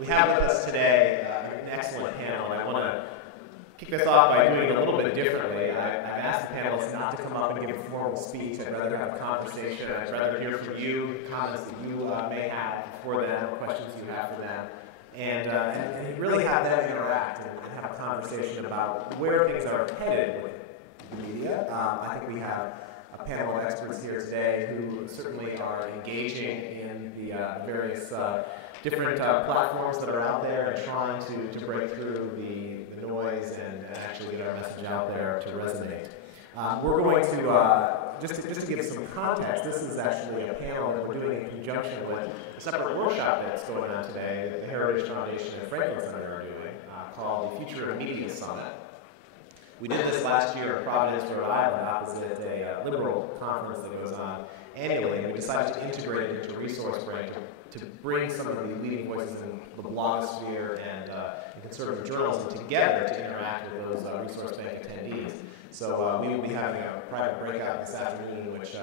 We have with us today an excellent panel. I want to kick this off by doing it a little bit differently. I've asked the panelists not to come up and give a formal speech. I'd rather have a conversation. I'd rather hear from you, comments that you may have for them, or questions you have for them, and really have them interact and have a conversation about where things are headed with the media. I think we have a panel of experts here today who certainly are engaging in the various different platforms that are out there and trying to break through the noise and actually get our message out there to resonate. We're going to, just to give some context, this is actually a panel that we're doing in conjunction with a separate workshop that's going on today that the Heritage Foundation and Franklin Center are doing called the Future of Media Summit. We did this last year in Providence, Rhode Island, opposite a liberal conference that goes on annually, and we decided to integrate it into Resource Brain to bring some of the leading voices in the blogosphere and conservative journalism together to interact with those Resource Bank attendees. So we will be having a private breakout this afternoon in which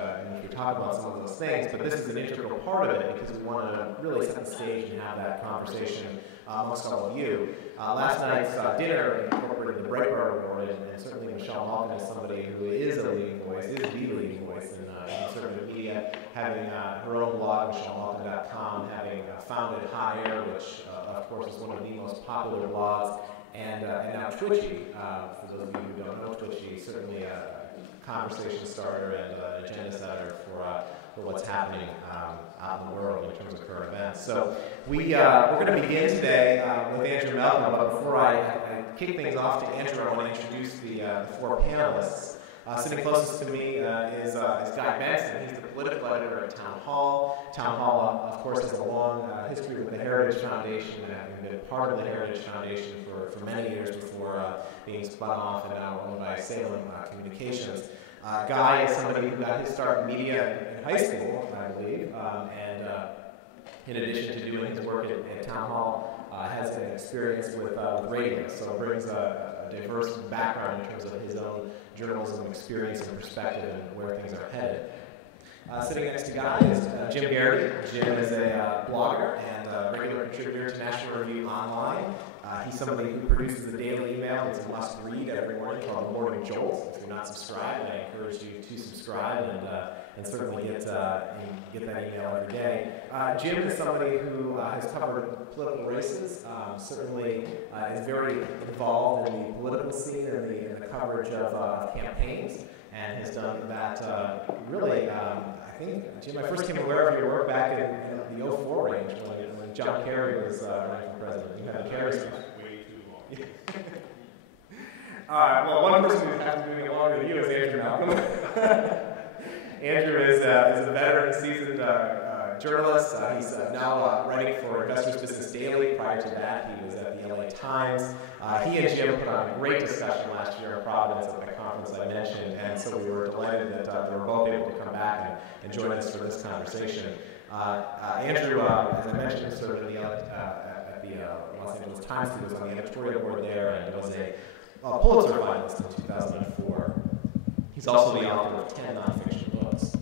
we talk about some of those things, but this is an integral part of it because we want to really set the stage and have that conversation amongst all of you. Last night's dinner incorporated the Breitbart Award, and certainly Michelle Malcom is somebody who is a leading voice, is the leading voice in conservative media, having her own blog, michellemalcom.com, having founded Hot Air, which of course is one of the most popular blogs, and now Twitchy. For those of you who don't know Twitchy, certainly a conversation starter and an agenda setter for what's happening out in the world in terms of current events. So we're going to begin today with Andrew Malcom, but before I kick things off to Andrew, I want to introduce the four panelists. Sitting closest to me is Guy Benson. He's the political editor at Town Hall. Town Hall, of course, has a long history with the Heritage Foundation, and having been part of the Heritage Foundation for many years before being spun off and now owned by Salem Communications. Guy is somebody who got his start in media in high school, I believe, and in addition to doing his work at Town Hall, has an experience with radio, so brings a diverse background in terms of his own journalism experience and perspective and where things are headed. Sitting next to Guy is Jim Geraghty. Jim is a blogger and a regular contributor to National Review Online. He's somebody who produces a daily email that's a must-read every morning called Morning Jolt. If you're not subscribed, I encourage you to subscribe and certainly get that email every day. Jim is somebody who has covered political races, certainly is very involved in the political scene and the coverage of campaigns, and has done that really, I think, Jim, I first came aware of your work back in the 04 range when John Kerry was running for president. You had the Kerry speech. Way too long. Well, one person who has been doing it longer than you is Andrew Malcom. Andrew is a veteran, seasoned journalist. He's now writing for Investors Business Daily. Prior to that, he was at the LA Times. He and Jim put on a great discussion last year in Providence at the conference I mentioned, and so we were delighted that they were both able to come back and join us for this conversation. Andrew, as I mentioned, served at the Los Angeles Times. He was on the editorial board there and was a Pulitzer finalist in 2004. He's also the author of 10 nonfiction books.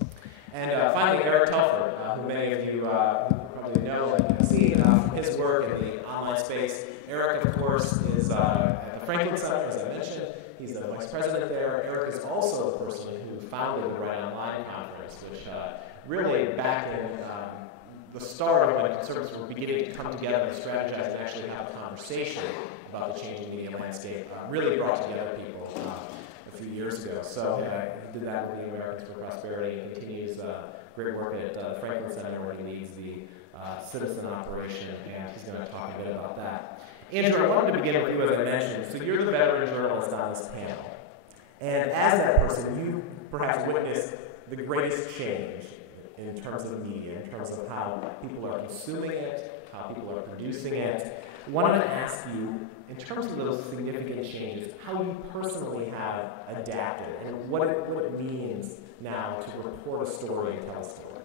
And finally, Eric Telford, who many of you probably know and have seen from his work in the online space. Eric, of course, is at the Franklin Center, as I mentioned. He's the vice president there. Eric is also the person who founded the Right Online Conference, which really back in the start of when conservatives were beginning to come together and strategize and actually have a conversation about the changing media landscape, really brought together people a few years ago. So he did that with the Americans for Prosperity and continues great work at the Franklin Center where he leads the citizen operation, and he's going to talk a bit about that. Andrew, I wanted to begin with you, as I mentioned. So you're the veteran journalist on this panel. And as that person, you perhaps witnessed the greatest change in terms of the media, in terms of how people are consuming it, how people are producing it. I wanted to ask you, in terms of those significant changes, how you personally have adapted and what it means now to report a story and tell a story.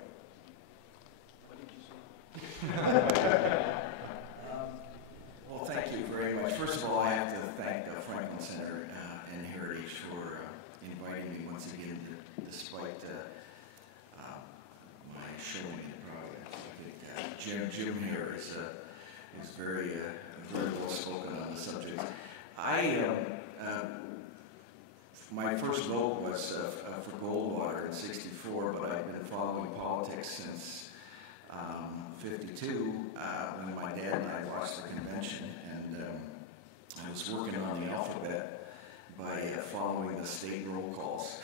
Well, thank you very much. First of all, I have to thank the Franklin Center and Heritage for inviting me once again, despite my showing in Providence. I think Jim here is very well spoken on the subject. My first vote was for Goldwater in '64, but I've been following politics since '52 when my dad and I watched the convention, and I was working on the alphabet by following the state roll calls.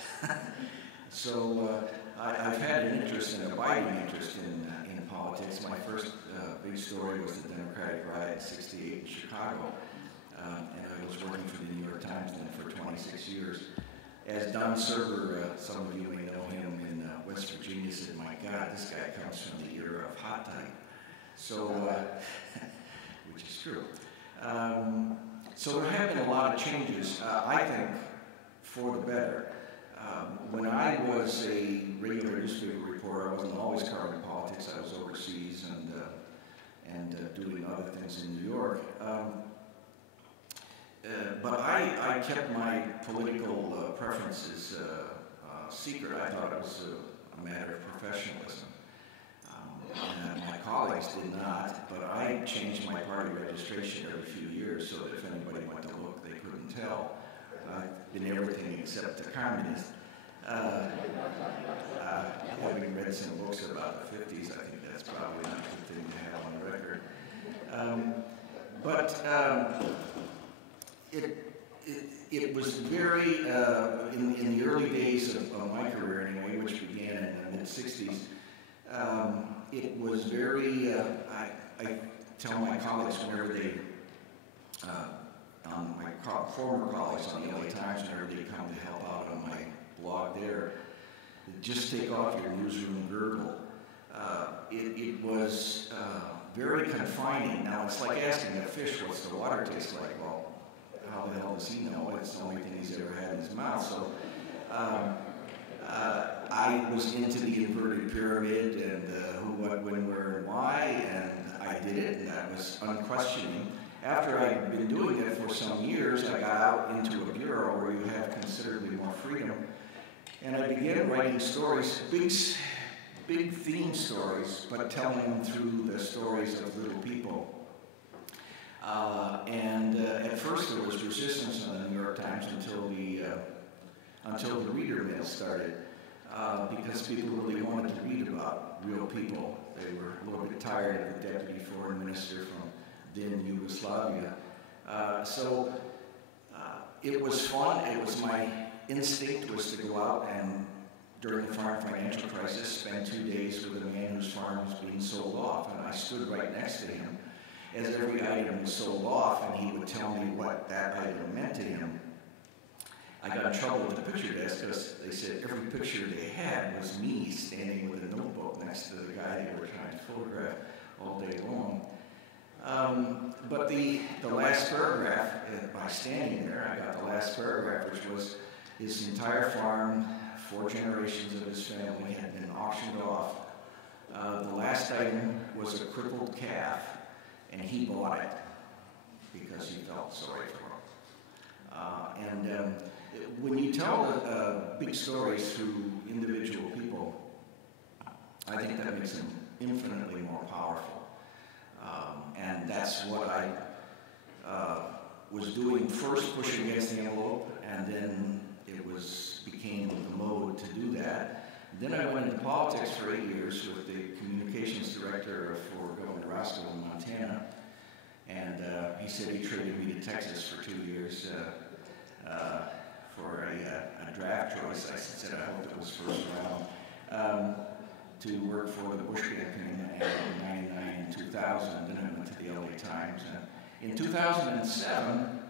So I've had an interest, an abiding interest in politics. My first big story was the Democratic riot in '68 in Chicago, and I was working for the New York Times then for 26 years. As Don Server, some of you may know him in West Virginia, said, "My God, this guy comes from the era of hot type." So, which is true. So there have been a lot of changes, I think, for the better. When I was a regular newspaper reporter, I wasn't always covering politics. I was overseas and doing other things in New York. But I kept my political preferences secret. I thought it was a matter of professionalism. My colleagues did not, but I changed my party registration every few years so that if anybody went to look, they couldn't tell. I've been everything except a communist. Having read some books about the 50s, I think that's probably not a good thing to have on the record. It was very, in the early days of my career anyway, which began in the mid-'60s, it was very, I tell my colleagues whenever they, my former colleagues on the LA Times, whenever they come to help out on my blog there, just take off your newsroom gurgle. It was very confining. Now, it's like asking a fish what's the water taste like. Well, how the hell does he know? It's the only thing he's ever had in his mouth. So I was into the inverted pyramid and who, what, when, where, and why, and I did it, and that was unquestioning. After I'd been doing that for some years, I got out into a bureau where you have considerably more freedom, and I began writing stories, big theme stories, but telling them through the stories of little people. At first there was resistance on the New York Times until the reader mill started, because people really wanted to read about real people. They were a little bit tired of the deputy foreign minister from then Yugoslavia. So it was fun. It was my instinct was to go out and, during the farm financial crisis, spend 2 days with a man whose farm was being sold off, and I stood right next to him as every item was sold off, and he would tell me what that item meant to him. I got in trouble with the picture desk because they said every picture they had was me standing with a notebook next to the guy they were trying to photograph all day long. But the last paragraph, by standing there, I got the last paragraph, which was his entire farm, 4 generations of his family had been auctioned off. The last item was a crippled calf, and he bought it because he felt sorry for him. When you tell big stories through individual people, I think that makes them infinitely more powerful. And that's what I was doing first, pushing against the envelope, and then it became the mode to do that. Then I went into politics for 8 years with the communications director for Governor Roscoe in Montana, and he said he traded me to Texas for 2 years for a draft choice. I said I hoped it was first round, to work for the Bush campaign in '99 and 2000. Then I went to the LA Times. And in 2007,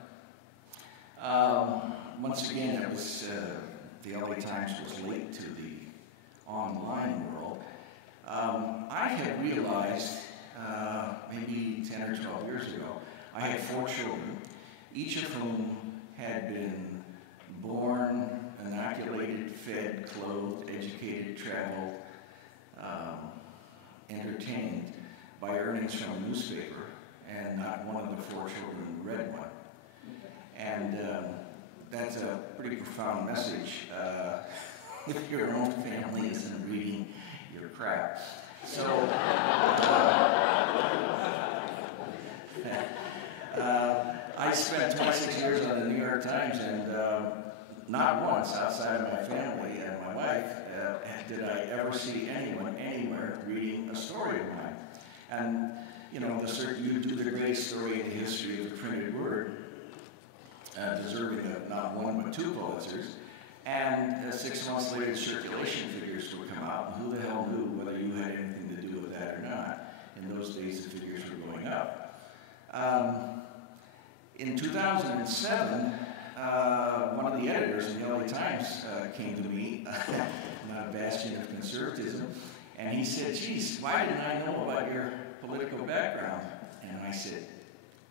once again, it was the LA Times was late to the online world. I had realized maybe 10 or 12 years ago, I had 4 children, each of whom had been born, inoculated, fed, clothed, educated, traveled, entertained by earnings from a newspaper, and not one of the 4 children read one. And that's a pretty profound message if your own family isn't reading your crap. So, I spent 26 years on the New York Times, and not once outside of my family and my wife did I ever see anyone anywhere reading a story of mine. And you know, you do the greatest story in the history of the printed word, deserving of not one but 2 Pulitzers. And 6 months later, the circulation figures would come out, and who the hell knew whether you had anything to do with that or not? In those days, the figures were going up. In 2007, one of the editors in the LA Times came to me, not a bastion of conservatism, and he said, geez, why didn't I know about your political background? And I said,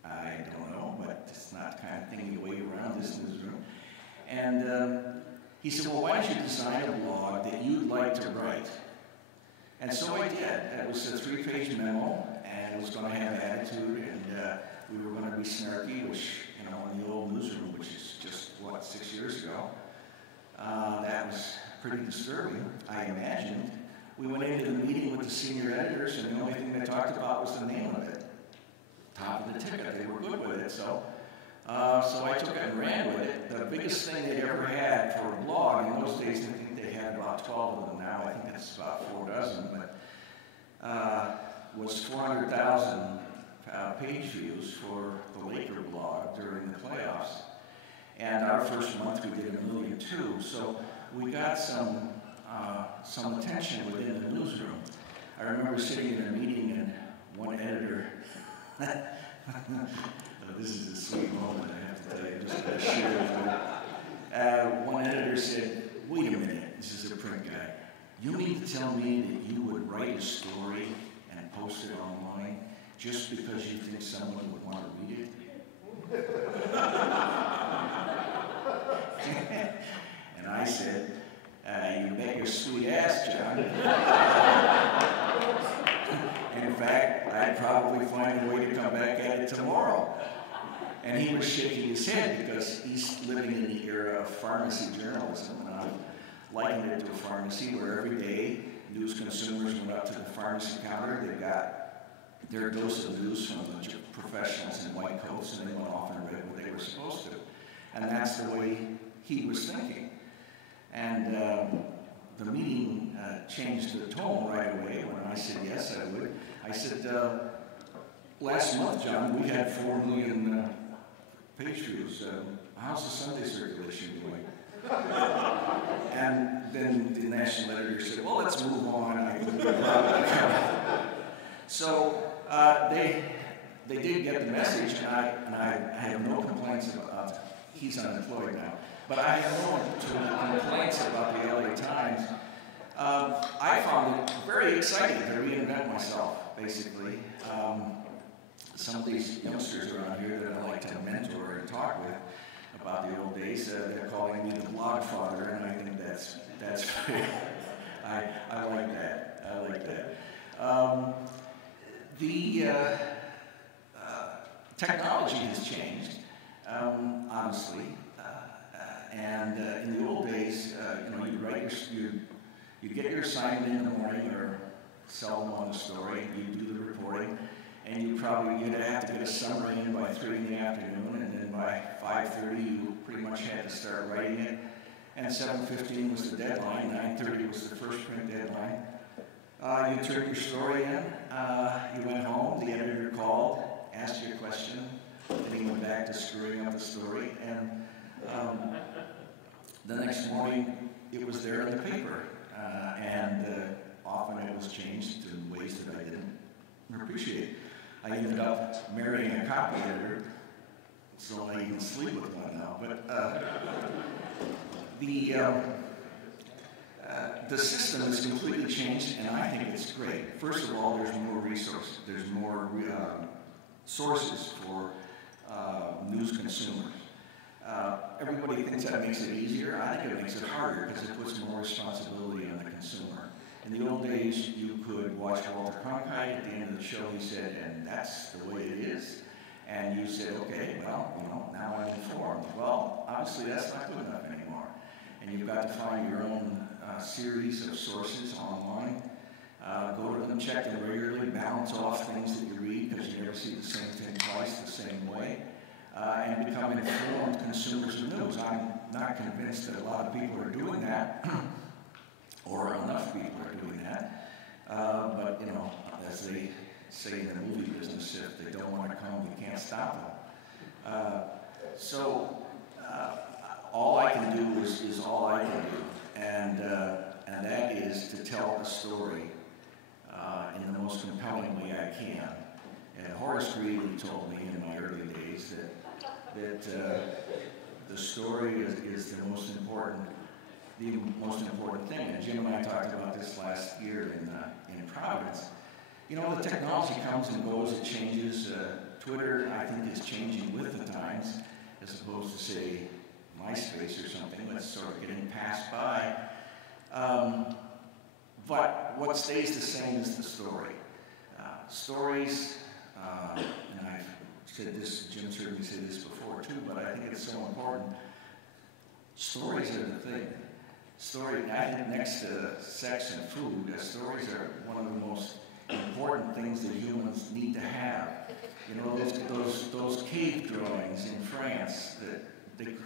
I don't know, but it's not the kind of thing you wave around this newsroom. And he said, well, why don't you design a blog that you'd like to write? And so I did. It was a 3-page memo, and it was going to have attitude, and we were going to be snarky, which, you know, in the old newsroom, which is just, what, 6 years ago, that was pretty disturbing, I imagined. We went into the meeting with the senior editors, and the only thing they talked about was the name of it. Top of the ticket. They were good with it, so I took it and ran with it. The biggest thing they'd ever had for a blog, in those days, I think they had about 12 of them now, I think it's about 4 dozen, but was 400,000 page views for the Laker blog during the playoffs. And our first month we did 1.2 million, so we got some attention within the newsroom. I remember sitting in a meeting and one editor, this is a sweet moment, I have to tell you, just to share with you. One editor said, wait a minute, this is a print guy. You mean to tell me that you would write a story and post it online just because you think someone would want to read it? And I said, you bet your sweet ass, John. In fact, I'd probably find a way to come back at it tomorrow. And he was shaking his head because he's living in the era of pharmacy journalism. And I'm likening it to a pharmacy where every day news consumers went up to the pharmacy counter. They got their dose of news from the professionals in white coats, and they went off and read what they were supposed to. And that's the way he was thinking. And the meeting changed the tone right away when I said yes, I would. I said, last month, John, we had 4 million page views. How's the Sunday circulation doing? And then the national editor said, well, let's move on. So they did get the message, and I have no complaints about it. He's unemployed now. But I have no complaints about the LA Times. I found it very exciting to reinvent myself, basically. Some of these youngsters around here that I like to mentor and talk with about the old days, they're calling me the blog father, and I think that's I like that. I like that. The technology has changed, honestly. And in the old days, you know, you'd get your assignment in the morning or seldom on the story, you'd do the reporting, and you'd have to get a summary in by 3 in the afternoon, and then by 5:30 you pretty much had to start writing it, and 7:15 was the deadline, 9:30 was the first print deadline. You turned your story in, you went home, the editor called, asked you a question, then he went back to screwing up the story, and the next morning it was there in the paper, and often it was changed in ways that I didn't appreciate. I ended up marrying a copy editor, so I even sleep with one now. But the system has completely changed, and I think it's great. First of all, there's more resources. There's more sources for news consumers. Everybody thinks that makes it easier. I think it makes it harder because it puts more responsibility on the consumer. In the old days, you could watch Walter Cronkite. At the end of the show, he said, and that's the way it is. And you said, okay, well, you know, now I'm informed. Well, obviously that's not good enough anymore. And you've got to find your own series of sources online. Go to them, check them regularly, balance off things that you read because you never see the same thing twice the same way, and become informed consumers of news. I'm not convinced that a lot of people are doing that, or enough people are doing that, but you know, as they say in the movie business, if they don't want to come, we can't stop them. All I can do is all I can do, and that is to tell the story in the most compelling way I can. And Horace Greeley told me in my early days that the story is the most important thing. And Jim and I talked about this last year in Providence. You know, the technology comes and goes, it changes. Twitter, I think, is changing with the times, as opposed to, say, MySpace or something that's sort of getting passed by. But what stays the same is the story. Stories, and I've said this, Jim's heard me say this before too, but I think it's so important. Stories are the thing. I think next to sex and food, stories are one of the most important things that humans need to have. You know, those cave drawings in France that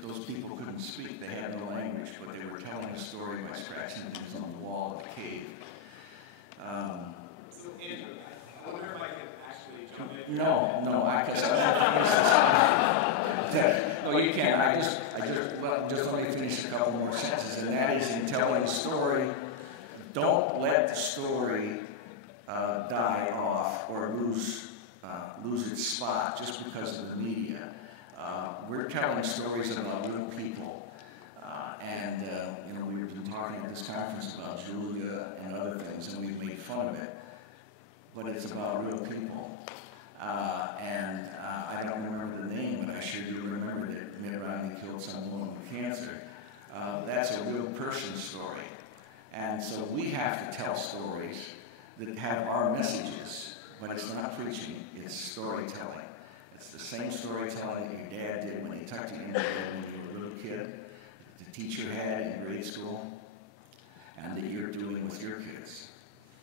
those people couldn't speak, they had no language, but they were telling a story by scratching things on the wall of the cave. So Andrew, I wonder if I could actually jump in. No, because I'm not finished. No, you can't. Just let me finish a couple more sentences, and that is in telling the story, don't let the story die off or lose its spot just because of the media. We're telling stories about real people, and you know, we've been talking at this conference about Julia and other things, and we've made fun of it, but it's about real people. I don't remember the name, but I sure do remember that Mitt Romney killed some woman with cancer. That's a real person story, and so we have to tell stories that have our messages, but it's not preaching, it's storytelling. It's the same storytelling that your dad did when he tucked you in bed when you were a little kid, the teacher had in grade school, and that you're doing with your kids.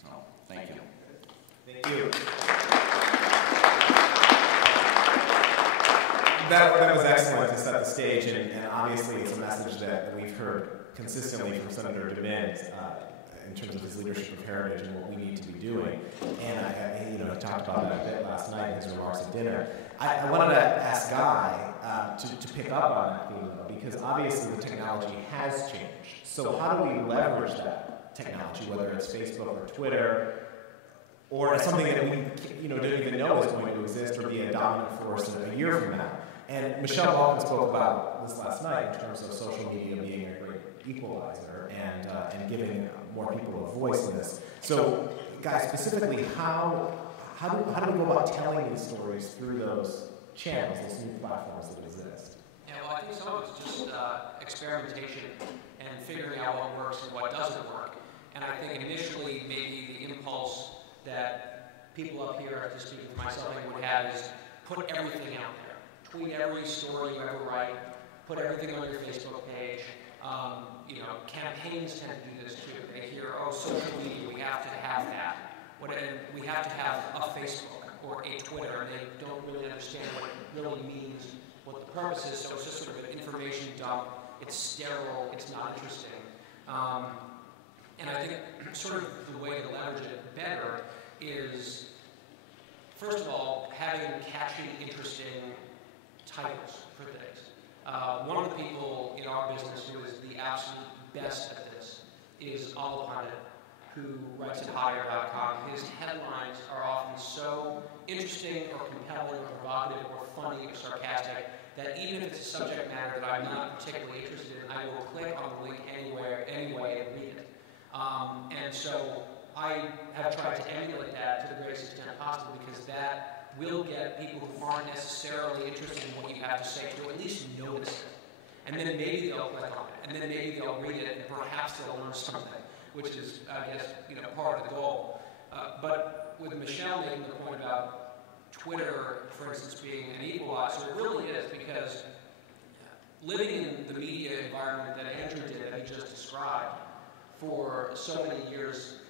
So, thank you. Thank you. That was excellent to set the stage, and obviously it's a message that we've heard consistently from Senator DeMint in terms of his leadership of heritage and what we need to be doing. And I talked about that a bit last night in his remarks at dinner. I wanted to ask Guy to pick up on that theme, though, because obviously the technology has changed. So how do we leverage that technology, whether it's Facebook or Twitter, or something that we don't even know is going to exist or be a dominant force in a year from now? And Michelle Malcom spoke about this last night in terms of social media being a great equalizer and giving more people a voice in this. So, guys, specifically, how do we go about telling these stories through those channels, those new platforms that exist? Yeah, well, I think some of it's just experimentation and figuring out what works and what doesn't work. And I think initially, maybe the impulse that people up here, to speak for myself, would have is put everything out there. Tweet every story you ever write, put everything on your Facebook page. Campaigns tend to do this too. They hear, oh, social media, we have to have that. We have to have a Facebook or a Twitter, and they don't really understand what it really means, what the purpose is, so it's just sort of an information dump. It's sterile, it's not interesting. And I think sort of the way to leverage it better is, first of all, having catchy, interesting titles for things. One of the people in our business who is the absolute best at this is Olive Pundit, who writes at Hire.com. His headlines are often so interesting or compelling or provocative or funny or sarcastic that even if it's a subject matter that I'm not particularly interested in, I will click on the link anyway and read it. And so I have tried to emulate that to the greatest extent possible, because that will get people who aren't necessarily interested in what you have to say to at least notice it. And then maybe they'll click on it, and then maybe they'll read it, and perhaps they'll learn something, which is, I guess, part of the goal. But with Michelle making the point about Twitter, for instance, being an equalizer, it really is, because living in the media environment that Andrew did, that he just described, for so many years,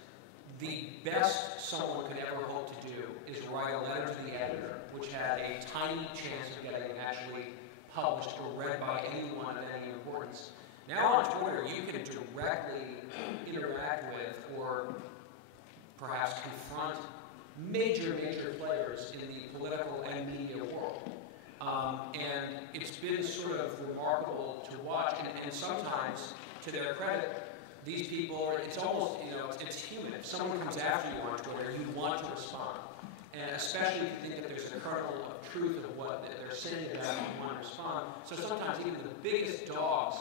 the best someone could ever hope to do is write a letter to the editor, which had a tiny chance of getting actually published or read by anyone of any importance. Now on Twitter, you can directly interact with or perhaps confront major players in the political and media world. And it's been sort of remarkable to watch, and sometimes, to their credit, these people, it's almost, it's human. If someone comes after you on Twitter, you want to respond. And especially if you think that there's a kernel of truth of what they're saying about it, you want to respond. So sometimes even the biggest dogs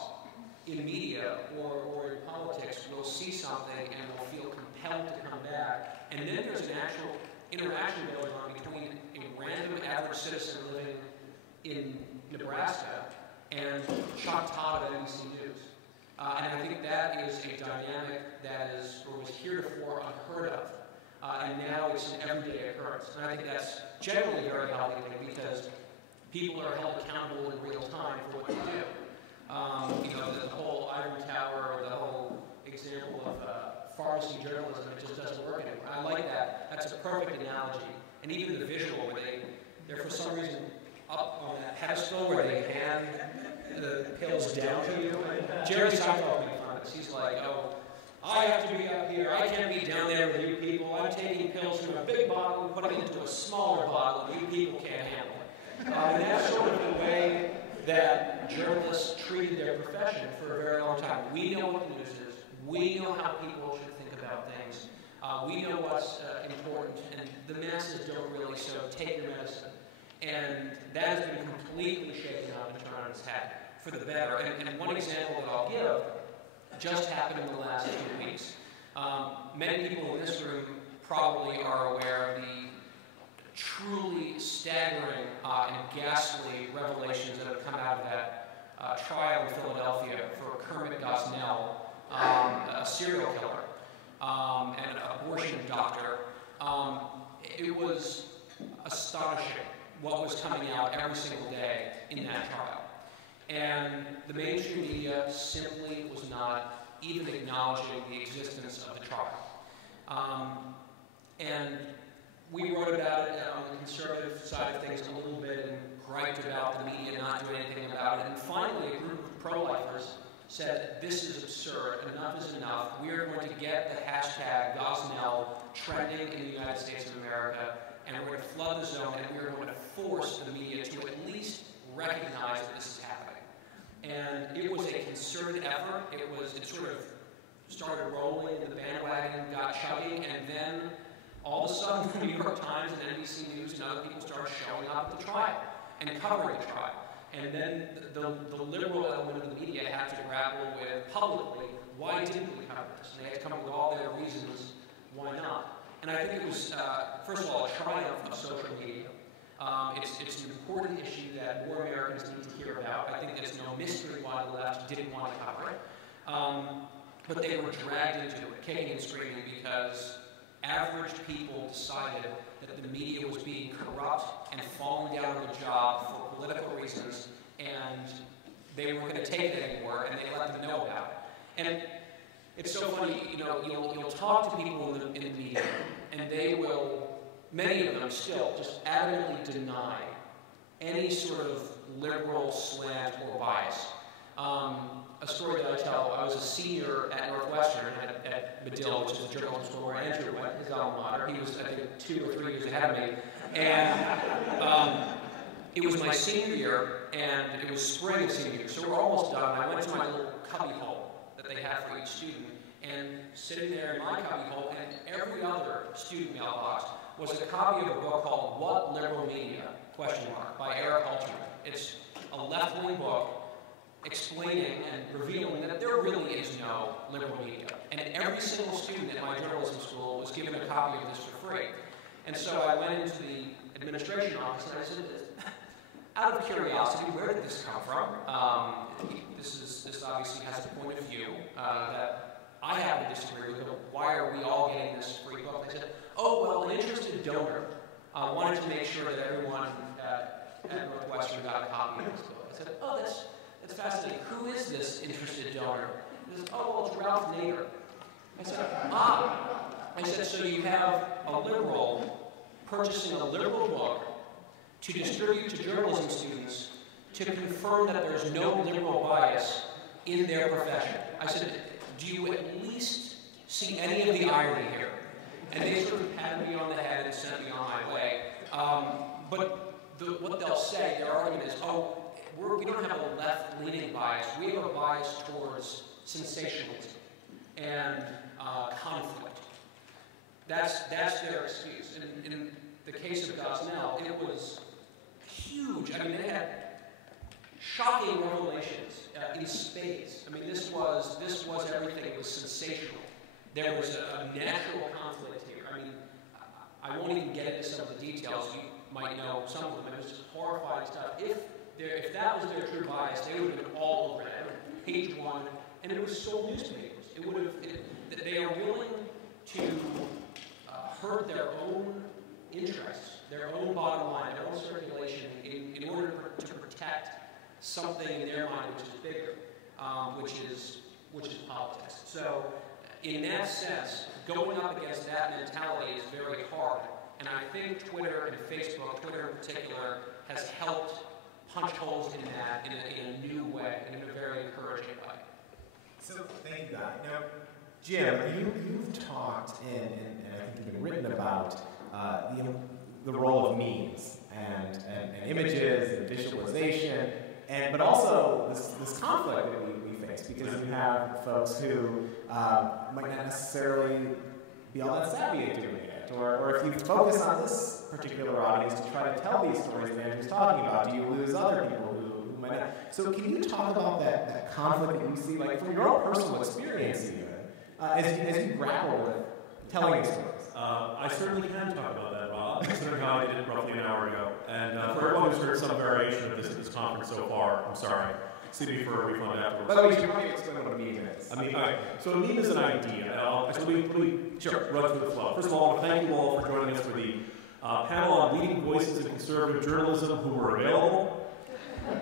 in media or in politics will see something and will feel compelled to come back. And then there's an actual interaction going on between a random average citizen living in Nebraska and Chuck Todd of NBC News. And I think that is a dynamic that was heretofore unheard of. And now it's an everyday occurrence. And I think that's generally very healthy because people are held accountable in real time for what they do. The whole ivory tower or the whole example of pharmacy journalism, it just doesn't work anymore. I like that. That's a perfect analogy. And even the visual where they're for some reason up on that pedestal where they hand the pills down to you. Jerry Seinfeld made fun of this. He's like, oh, I have to be up here. I can't be down there with you people. I'm taking pills from a big bottle and putting it into a smaller bottle, and you people can't handle it. And that's sort of the way that journalists treated their profession for a very long time. We know what the news is. We know how people should think about things. We know what's important, and the masses don't really, so take your medicine. And that has been completely shaken up and turned on its head for the better. And one example that I'll give just happened in the last 2 weeks. Many people in this room probably are aware of the truly staggering and ghastly revelations that have come out of that trial in Philadelphia for Kermit Gosnell, a serial killer and an abortion doctor. It was astonishing what was coming out every single day in that trial. And the mainstream media simply was not even acknowledging the existence of the trial. And we wrote about it on the conservative side of things a little bit and griped about the media not doing anything about it. And finally, a group of pro-lifers said, this is absurd, enough is enough. We are going to get the hashtag Gosnell trending in the United States of America, and we're going to flood the zone, and we're going to force the media to at least recognize that this is happening. And it was a concerted effort. It sort of started rolling, the bandwagon got chugging, and then all of a sudden the New York Times and NBC News and other people started showing up at the trial and covering the trial. And then the liberal element of the media had to grapple with publicly, why didn't we cover this? And they had to come up with all their reasons why not. And I think it was, first of all, a triumph of social media. It's an important issue that more Americans need to hear about. I think there's no mystery why the left didn't want to cover it. But they were dragged into it, kicking and screaming, because average people decided that the media was being corrupt and falling down on the job for political reasons, and they weren't going to take it anymore, and they let them know about it. And it's so funny, you'll talk to people in the media, and they will, many of them still, just adamantly deny any sort of liberal slant or bias. A story that I tell, I was a senior at Northwestern at Medill, which is a journalism school where Andrew went, his alma mater. He was, I think, 2 or 3 years ahead of me. And it was my senior year, and it was spring of senior year, so we're almost done. I went to my little cubby hole that they have for each student, and sitting there in my cubby hole, and every other student mailbox was a copy of a book called What Liberal Media? By Eric Alterman. It's a left-wing book explaining and revealing that there really is no liberal media. And every single student at my journalism school was given a copy of this for free. And so I went into the administration office and I said, out of curiosity, where did this come from? This obviously has a point of view that I happen to disagree with, but why are we all getting this free book? They said, oh, well, an interested donor wanted to make sure that everyone at Northwestern got a copy of this book. I said, oh, that's fascinating. Who is this interested donor? He says, oh, well, it's Ralph Nader. I said, I said, so you have a liberal purchasing a liberal book to distribute to journalism students to confirm that there's no liberal bias in their profession. I said, do you at least see any of the irony here? And they sort of patted me on the head and sent me on my way. But what they'll say, their argument is, oh, we don't have a left-leaning bias. We have a bias towards sensationalism and conflict. That's their excuse. In the case of Gosnell, it was huge. I mean, they had shocking revelations in spades. I mean, this was everything. It was sensational. There was a natural conflict here. I mean, I won't even get into some of the details. You might know some of them. It was just horrifying stuff. If that was their true bias, they would have been all over that. Page one, and it was sold newspapers. They are willing to hurt their own interests, their own bottom line, their own circulation, in order to protect something in their mind which is bigger, which is politics. So, in that sense, going up against that mentality is very hard. And I think Twitter and Facebook, Twitter in particular, has helped punch holes in that in a new way, in a very encouraging way. So, thank you, Guy. Now, Jim, you've talked and I think you've been written about the role of memes and images and visualization, but also this conflict that we face, because you have folks who might not necessarily be all that savvy at doing it, or if you focus on this particular audience to try to tell these stories that Andrew's talking about, do you lose other people who might not? So can you talk about that conflict that you see, like from your own personal experience even, as you grapple with telling these stories? I certainly can talk about that, Rob, considering how I did it roughly an hour ago. And for everyone who's heard some variation of this conference so far, I'm sorry. See me for a refund afterwards. By the way, you should probably explain what a meme is. I mean, so a meme is an idea. So we run through the flow. First of all, I want to thank you all for joining us for the panel on leading voices in conservative journalism who were available.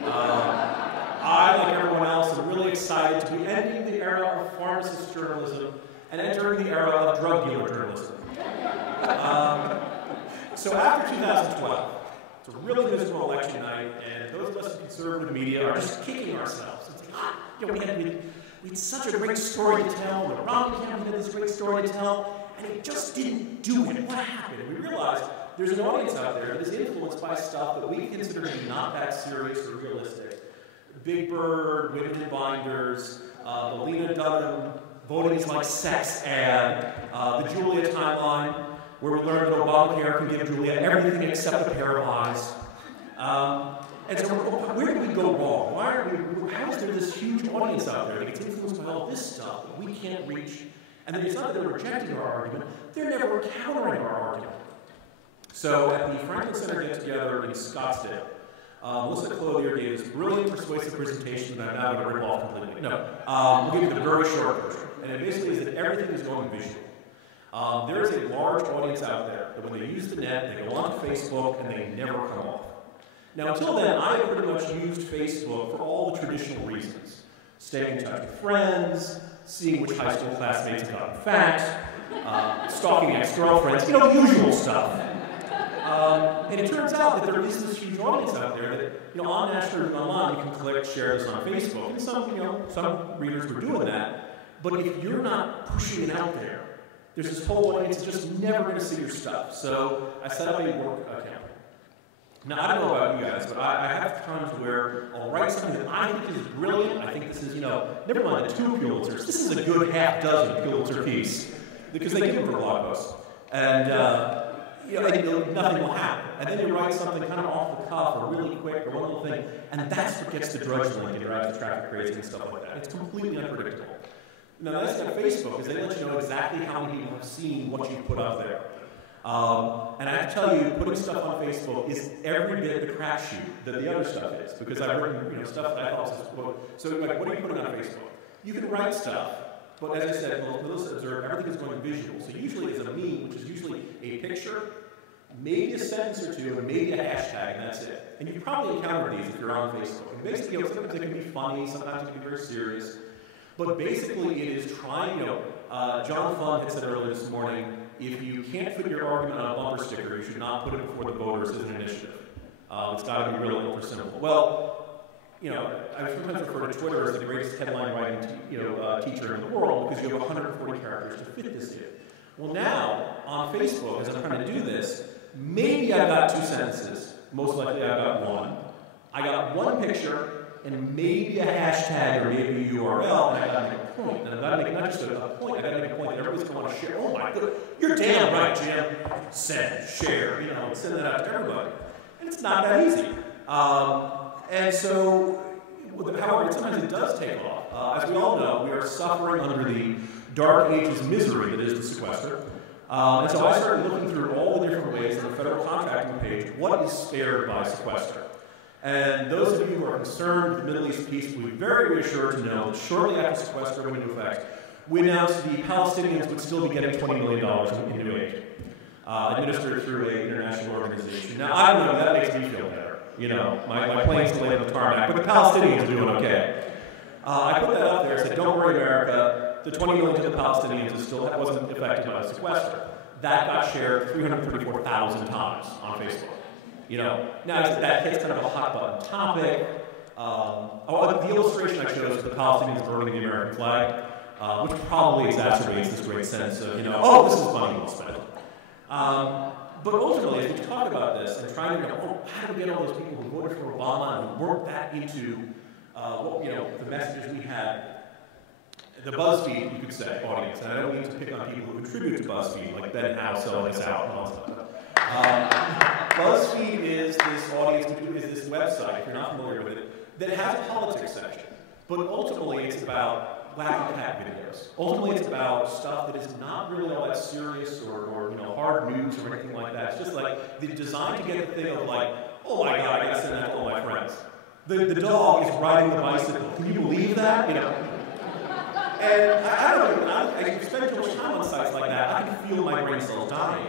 I, like everyone else, am really excited to be ending the era of pharmacist journalism and entering the era of drug dealer journalism. So after 2012, it's a really miserable election night, and those of us in conservative media are just kicking ourselves. It's like, we had such a great story to tell, the Rob campaign had this great story to tell, and it just didn't do it. What happened? And we realized there's an audience out there that is influenced by stuff that we consider to be not that serious or realistic. Big Bird, Women in Binders, the Lena Dunham voting is like sex ad, the Julia timeline, where we learned that Obamacare can give Julia everything except a pair of eyes. And so where did we go wrong? How is there this huge audience out there that gets influenced by all this stuff that we can't reach? And then it's not that they're rejecting our argument, they're never countering our argument. So at the Franklin Center get-together in Scottsdale, Melissa Clothier gave this brilliant, persuasive presentation that I'm now going to rip off completely. No, we'll give you the very short version. And it basically is that everything is going visual. There is a large audience out there that when they use the net, they go onto Facebook and they never come off. Now, until then, I pretty much used Facebook for all the traditional reasons. Staying in touch with friends, seeing which high school classmates have gotten fat, stalking ex-girlfriends, the usual stuff. And it turns out that there is this huge audience out there that, on National and online, you can click, share this on Facebook. And some readers were doing that. But if you're not pushing it out there, there's this whole audience that's just never going to see your stuff. So I set up a work account. Now, I don't know about you guys, but I have times where I'll write something that I think is brilliant. I think this is, never mind the 2 Pulitzers. This is a good half-dozen Pulitzer piece, because they give them for blog posts. And, nothing will happen. And then you write something kind of off the cuff or really quick or one little thing, and that's what gets the drudge link and drives the traffic crazy and stuff like that. It's completely unpredictable. Now, the nice thing about Facebook is they let you know exactly how many people have seen what you put up there. And I have to tell you, putting stuff on Facebook is every bit the crapshoot that the other stuff is, because I've written stuff that I thought was, so like, what are you putting on Facebook? You can write stuff, but as I said, Melissa observed, everything is going visual. So usually it's a meme, which is usually a picture, maybe a sentence or two, and maybe a hashtag, and that's it. And you probably encounter these if you're on Facebook. And basically, sometimes it can be funny, sometimes it can be very serious. But basically, it is trying, John Fund had said earlier this morning, if you can't fit your argument on a bumper sticker, you should not put it before the voters as an initiative. It's got to be really ultra simple. Well, you know, I sometimes refer to Twitter as the greatest headline writing teacher in the world because you have 140 characters to fit this in. Well, now on Facebook, as I'm trying to do this, maybe I've got 2 sentences. Most likely I've got 1. I got 1 picture and maybe a hashtag or maybe a URL, and I got to make a point. And I've got to make not just a point, I got to make a point that everybody's going to want to share. Oh my God, you're damn right, Jim. Send, share, you know, send that out to everybody. And it's not that easy. And so, however, sometimes it does take off. As we all know, we are suffering under the dark ages misery that is the sequester. And so I started looking through all the different ways on the federal contracting page, what is spared by sequester. And those of you who are concerned with the Middle East peace will be very reassured to know that shortly after sequester went into effect, we announced the Palestinians would still be getting $20 million in new aid, administered through an international organization. Now, I don't know, that makes me feel better. You know, my plane's delayed on the tarmac, but the Palestinians are doing okay. I put that up there and said, don't worry, America, the $20 million to the Palestinians wasn't affected by the sequester. That got shared 334,000 times on Facebook. You know, now that hits kind of a hot button topic. The illustration I chose is the Palestinians burning the American flag, which probably exacerbates this great sense of, you know, oh, this is money well spent. But ultimately, as we talk about this and trying to figure out, how do we get all those people who voted for Obama and who weren't that into, the messages we had, the BuzzFeed, you could say, audience, and I don't mean to pick on people who contribute to BuzzFeed, like Ben Howe selling us out and all that stuff. BuzzFeed is this audience, is this website, if you're not familiar with it, that has a politics section. But ultimately, it's about wacky cat videos. Ultimately, it's about stuff that is not really all that serious or hard news or anything like that. It's just like the design to get the thing of like, oh my God, I gotta send that to all my friends. The dog is riding the bicycle. Can you believe that? You know. And I don't know. I spend too much time on sites like that. I can feel my brain cells dying.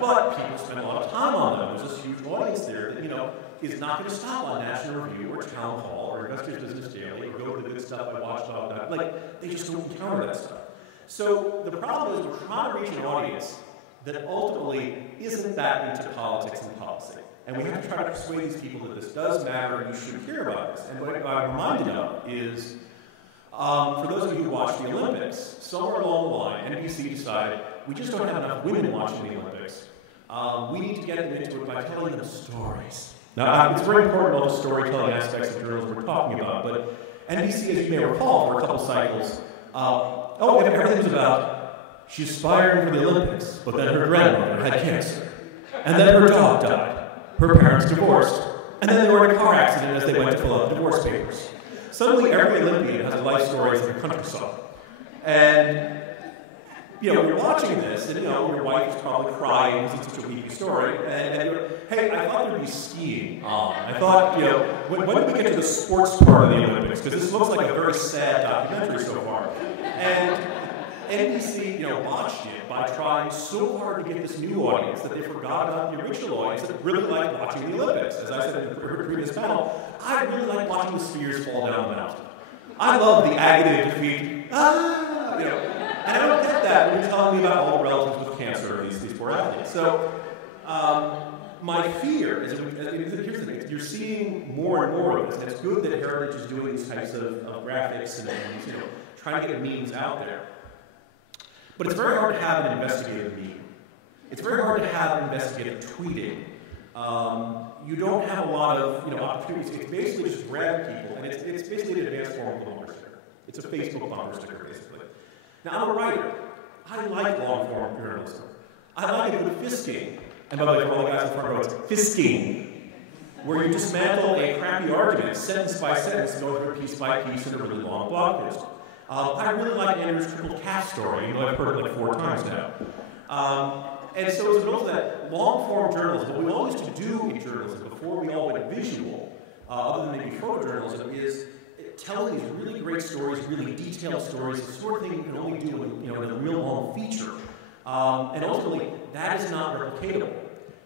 But people spend a lot of time on them. There's this huge audience there that, is not going to stop on National Review or Town Hall or Investors Business Daily or go to the good stuff I watched all that. Like, they just don't encounter that stuff. So the problem is we're trying to reach an audience that ultimately isn't that into politics and policy. And we have to try to persuade these people that this does matter and you should hear about this. And what I'm reminded of is, for those of you who watch the Olympics, somewhere along the line, NBC decided we just don't have enough women watching the Olympics. We need to get them into it by telling them stories. Now, it's very important about the storytelling aspects of journalism we're talking about, but NBC, as you may recall, for a couple cycles, everything was about she's aspiring for the Olympics, but then her grandmother had cancer, and then her dog died, her parents divorced, and then they were in a car accident as they went to fill out divorce papers. Suddenly, every Olympian has life stories that the country saw. And, you're watching this, and, your wife is probably crying because it's such a weepy story, and you're, hey, I thought there'd be skiing on. I thought, when did we get to the sports part of the Olympics? Because this looks like a very sad documentary so far. And NBC, botched it by trying so hard to get this new audience that they forgot about the original audience that really liked watching the Olympics. As I said in the previous panel, I really like watching the spears fall down the mountain. I love the agony of defeat. And I don't get that when you're telling me about all the relatives with cancer or these poor athletes. So my fear is, here's the thing, you're seeing more and more of this, and it's good that Heritage is doing these types of graphics and trying to get memes out there. But it's very hard to have an investigative meme. It's very hard to have investigative tweeting. You don't have a lot of opportunities. It's basically just grab people, and it's basically an advanced form of bumper sticker. It's a Facebook bumper sticker, basically. Now, I'm a writer. I like long-form journalism. I like a good fisking. And by the way, for all the guys in front row, it's fisking, where you dismantle a crappy argument, sentence by sentence, go through piece by piece in a really long blog post. I really like Andrew's triple calf story, even though I've heard it like 4 times now. And so as a result of that long-form journalism, what we all used to do in journalism before we all went visual, other than maybe photojournalism, is telling these really great stories, really detailed stories, the sort of thing you can only do in a real long feature. And ultimately, that is not replicatable.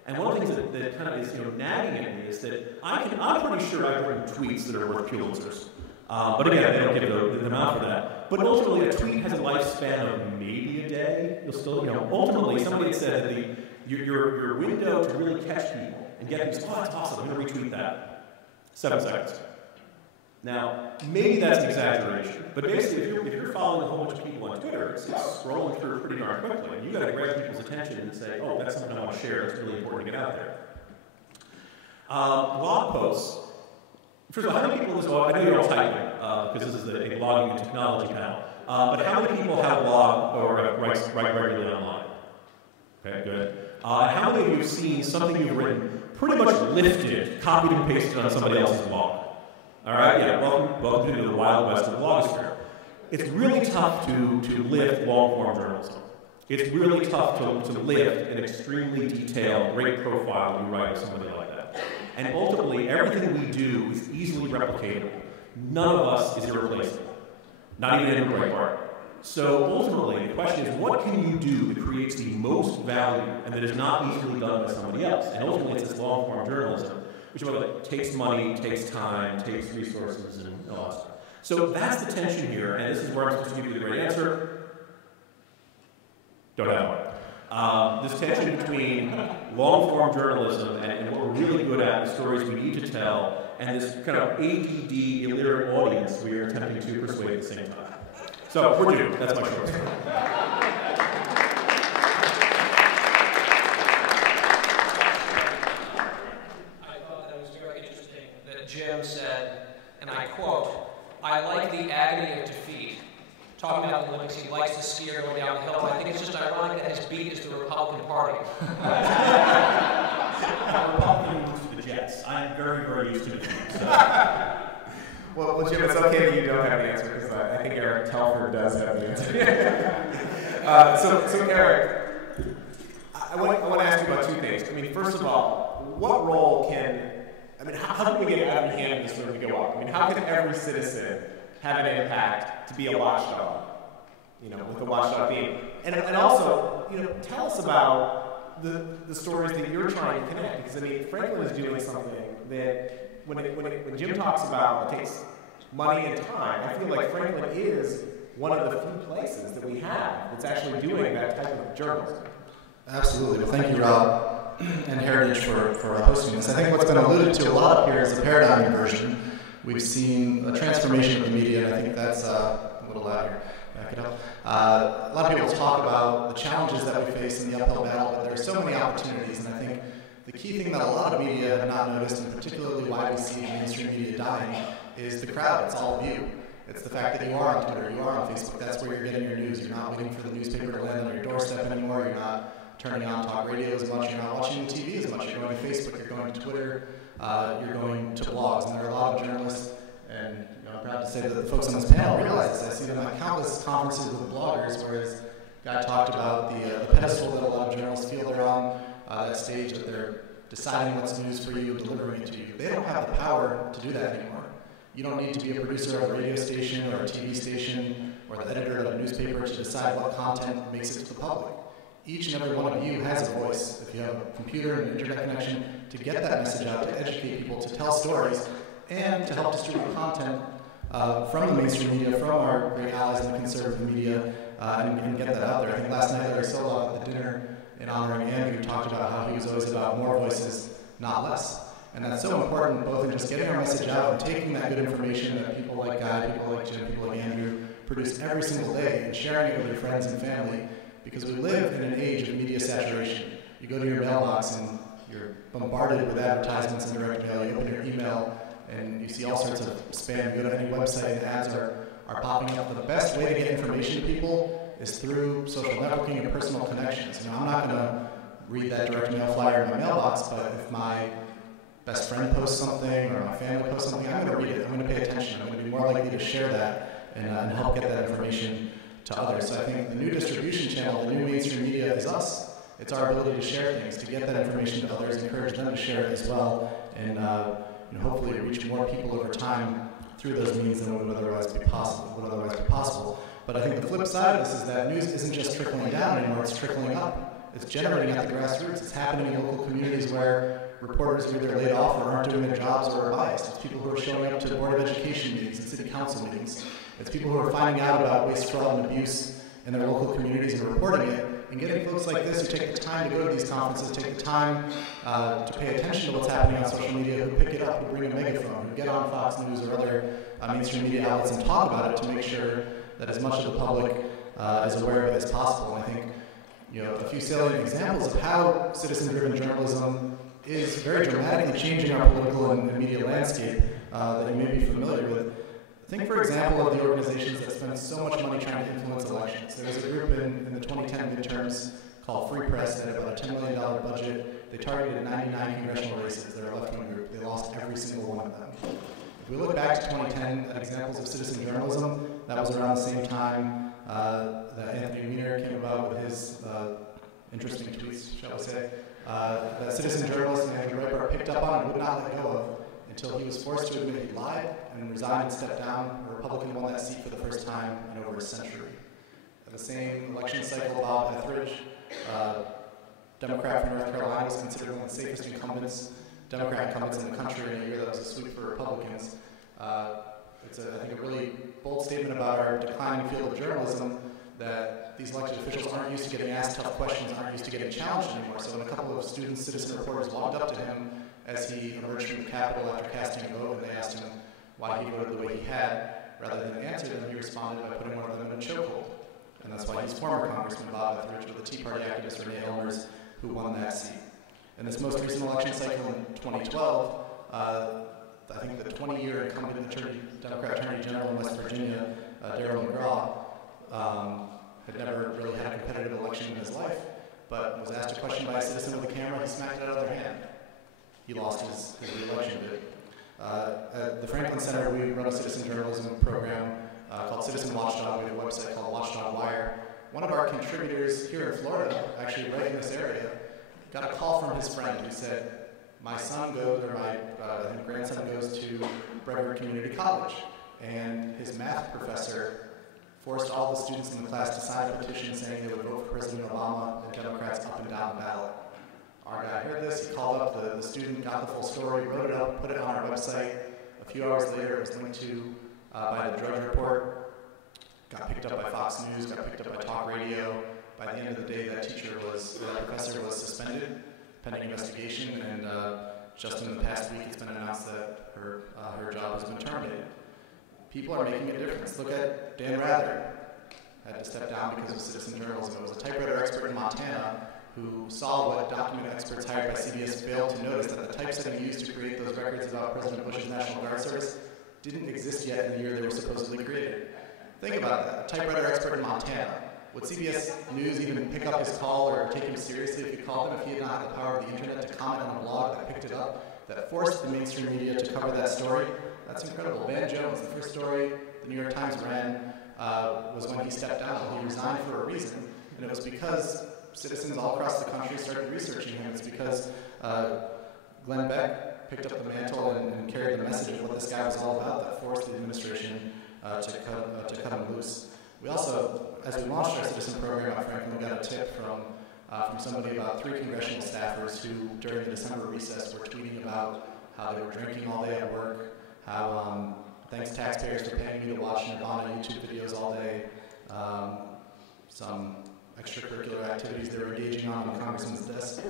And one of the things that kind of is nagging at me is that I'm pretty sure I've written tweets that are worth Pulitzers. But again, they don't give the amount for that. But ultimately, a tweet has a lifespan of maybe a day. You'll still, ultimately, somebody had said that your window to really catch people and get them to say, oh, that's awesome, I'm going to retweet that. 7 seconds. Now, maybe that's an exaggeration, but basically, if you're following a whole bunch of people on Twitter, it's scrolling through pretty darn quickly. You got to grab people's attention and say, oh, that's something I want to share. It's really important to get out there. Blog posts. First of all, how many people in this audience, I know you're all typing, because this is a blogging and technology panel, but how many people have a blog or write regularly online? Okay, good. And how many of you have seen something you've written pretty much lifted, copied and pasted on somebody else's blog? All right, yeah, welcome to the Wild West of the blogosphere. It's really tough to lift long-form journalism. It's really tough to lift an extremely detailed, great profile you write of somebody like that. And ultimately, everything we do is easily replicatable. None of us is irreplaceable, not even in a Breitbart. So ultimately, the question is, what can you do that creates the most value and that is not easily done by somebody else? And ultimately, it's this long-form journalism, which takes money, takes time, takes resources, and all that stuff. So that's the tension here, and this is where I'm supposed to give you the great answer. Don't have one. This tension between long-form journalism and what we're really good at, the stories we need to tell, and this kind of ADD, illiterate audience we are attempting to persuade at the same time. So we're due. That's my short story. Jim said, and I quote, "I like the agony of defeat." Talking about the Olympics, he likes the skier going down the hill. I think it's just ironic that his beat is the Republican Party. Republican moves to the Jets. I'm very, very used to defeat. So. Well, Jim, it's okay that you don't have the answer, because I think Eric Telford does have the answer. So Eric, I want to ask you about two things. I mean, first of all, what role how can we get out of hand this sort of go up? I mean, how can every citizen have an impact to be a watchdog, with the watchdog theme? And also, tell us about the stories that you're trying to connect, because, Franklin is doing something that, when Jim talks about it takes money and time, I feel like Franklin is one of the few places that we have that's actually doing that type of journalism. Absolutely. Well, thank you, Rob and Heritage for hosting this. I think what's been alluded to a lot up here is a paradigm inversion. We've seen a transformation of the media, and I think that's a little loud here. Back it up. A lot of people talk about the challenges that we face in the uphill battle, but there are so many opportunities, and I think the key thing that a lot of media have not noticed, and particularly why we see mainstream media dying, is the crowd. It's all of you. It's the fact that you are on Twitter, you are on Facebook. That's where you're getting your news. You're not waiting for the newspaper to land on your doorstep anymore. You're not turning on talk radio as much, you're not watching TV as much, you're going to Facebook, you're going to Twitter, you're going to blogs, and there are a lot of journalists, and I'm proud to say that the folks on this panel realize this. I see them at countless conferences with bloggers, whereas Guy talked about the pedestal that a lot of journalists feel they're on, that stage that they're deciding what's news for you and delivering it to you. They don't have the power to do that anymore. You don't need to be a producer of a radio station or a TV station or the editor of a newspaper to decide what content makes it to the public. Each and every one of you has a voice. If you have a computer and an internet connection, to get that message out, to educate people, to tell stories, and to help distribute content from the mainstream media, from our great allies in the conservative media, and get that out there. I think last night I saw at the dinner in honoring Andrew talked about how he was always about more voices, not less. And that's so important, both in just getting our message out and taking that good information that people like Guy, people like Jim, people like Andrew produce every single day and sharing it with your friends and family. Because we live in an age of media saturation. You go to your mailbox and you're bombarded with advertisements and direct mail. You open your email and you see all sorts of spam. You go to any website and ads are popping up. The best way to get information to people is through social networking and personal connections. I'm not going to read that direct mail flyer in my mailbox, but if my best friend posts something or my family posts something, I'm going to read it. I'm going to pay attention. I'm going to be more likely to share that and help get that information to others. So I think the new distribution channel, the new mainstream media is us. It's our ability to share things, to get that information to others, encourage them to share it as well, and hopefully reach more people over time through those means than would otherwise be possible. But I think the flip side of this is that news isn't just trickling down anymore, it's trickling up. It's generating at the grassroots. It's happening in local communities where reporters are either laid off or aren't doing their jobs or are biased. It's people who are showing up to Board of Education meetings and City Council meetings. It's people who are finding out about waste, fraud, and abuse in their local communities and reporting it, and getting folks like this who take the time to go to these conferences, take the time to pay attention to what's happening on social media, who pick it up, who bring a megaphone, who get on Fox News or other mainstream media outlets and talk about it to make sure that as much of the public is aware of it as possible. And I think, a few salient examples of how citizen-driven journalism is very dramatically changing our political and media landscape that you may be familiar with. Think, for example, of the organizations that spend so much money trying to influence elections. There was a group in the 2010 midterms called Free Press that had about a $10 million budget. They targeted 99 congressional races. They're a left-wing group. They lost every single one of them. If we look back to 2010 at examples of citizen journalism, that was around the same time that Anthony Weiner came about with his interesting tweets, shall we say, that citizen journalist Andrew Breitbart picked up on and would not let go of until he was forced to admit he lied and resigned and stepped down. A Republican won that seat for the first time in over a century. At the same election cycle, Bob Etheridge, Democrat from North Carolina, was considered one of the safest Democrat incumbents in the country in a year that was a sweep for Republicans. It's, I think, a really bold statement about our declining field of journalism, that these elected officials aren't used to getting asked tough questions, aren't used to getting challenged anymore. So when a couple of student citizen reporters walked up to him as he emerged from the Capitol after casting a vote, and they asked him why he voted the way he had, rather than answer them, he responded by putting one of them in a chokehold. And that's why he's former Congressman Bob Etheridge with the Tea Party activist Renee Elmers, who won that seat. In this most recent election cycle in 2012, I think the 20-year incumbent Democrat Attorney General in West Virginia, Darrell McGraw, had never really had a competitive election in his life, but was asked a question by a citizen with a camera, he smacked it out of their hand. He lost his re-election bid. At the Franklin Center, we run a citizen journalism program called Citizen Watchdog. We have a website called Watchdog Wire. One of our contributors here in Florida, actually right in this area, got a call from his friend who said, my son goes, or my grandson goes to Brevard Community College, and his math professor forced all the students in the class to sign a petition saying they would vote for President Obama and Democrats up and down the ballot. Our guy heard this, he called up the student, got the full story, wrote it up, put it on our website. A few hours later, it was linked to by the Drudge Report, got picked up by Fox News, got picked up by talk radio. By the end of the day, that professor was suspended, pending investigation, and just in the past week, it's been announced that her job has been terminated. People are making a difference. Look at Dan Rather, had to step down because of citizen journalism. It was a typewriter expert in Montana who saw what document experts hired by CBS failed to notice, that the typesetting used to create those records about President Bush's National Guard service didn't exist yet in the year they were supposedly created. Think about that, a typewriter expert in Montana. Would CBS News even pick up his call or take him seriously if he called them if he had not had the power of the internet to comment on a blog that picked it up, that forced the mainstream media to cover that story? That's incredible. Van Jones, the first story the New York Times ran was when he stepped down. He resigned for a reason, and it was because citizens all across the country started researching him. It's because Glenn Beck picked up the mantle and carried the message of what this guy was all about that forced the administration to cut him loose. We also, as we launched our citizen program at Franklin, we got a tip from somebody about 3 congressional staffers who, during the December recess, were tweeting about how they were drinking all day at work, how thanks taxpayers for paying me to watch Nirvana YouTube videos all day, some extracurricular activities they were engaging on the congressman's desk,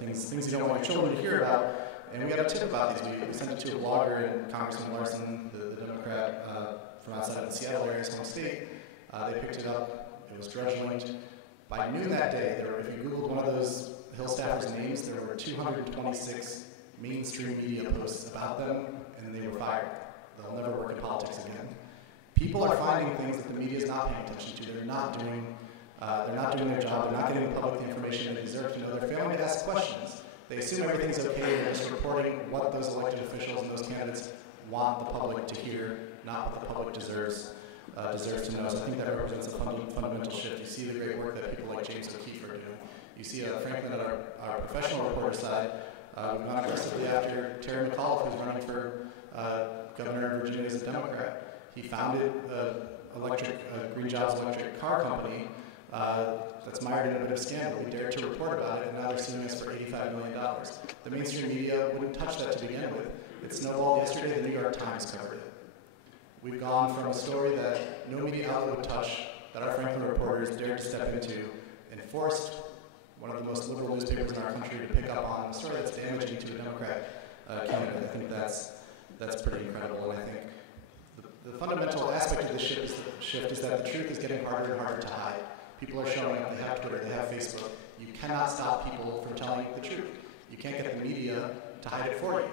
things you don't want your children to hear about. And we got a tip about these. We sent it to a blogger, and Congressman Larson, the Democrat from outside of the Seattle area, his home state, they picked it up. It was Drudge linked. By noon that day, if you Googled one of those Hill staffers' names, there were 226 mainstream media posts about them, and they were fired. They'll never work in politics again. People are finding things that the media is not paying attention to. They're not doing their job. They're not getting the public the information they deserve to know. They're failing to ask questions. They assume everything's okay. They're just reporting what those elected officials and those candidates want the public to hear, not what the public deserves to know. So I think that represents a fundamental shift. You see the great work that people like James O'Keefe are doing. You see Franklin at our professional reporter side. We've gone aggressively after Terry McAuliffe, who's running for governor of Virginia as a Democrat. He founded Green Jobs electric car company that's mired in a bit of scandal. We dared to report about it, and now they're suing us for $85 million. The mainstream media wouldn't touch that to begin with. It snowballed yesterday. The New York Times covered it. We've gone from a story that no media outlet would touch, that our Franklin reporters dared to step into, and forced one of the most liberal newspapers in our country to pick up on a story that's damaging to a Democrat candidate. I think that's pretty incredible, and I think the fundamental aspect of this shift is that the truth is getting harder and harder to hide. People are showing up, they have Twitter, they have Facebook. You cannot stop people from telling the truth. You can't get the media to hide it for you.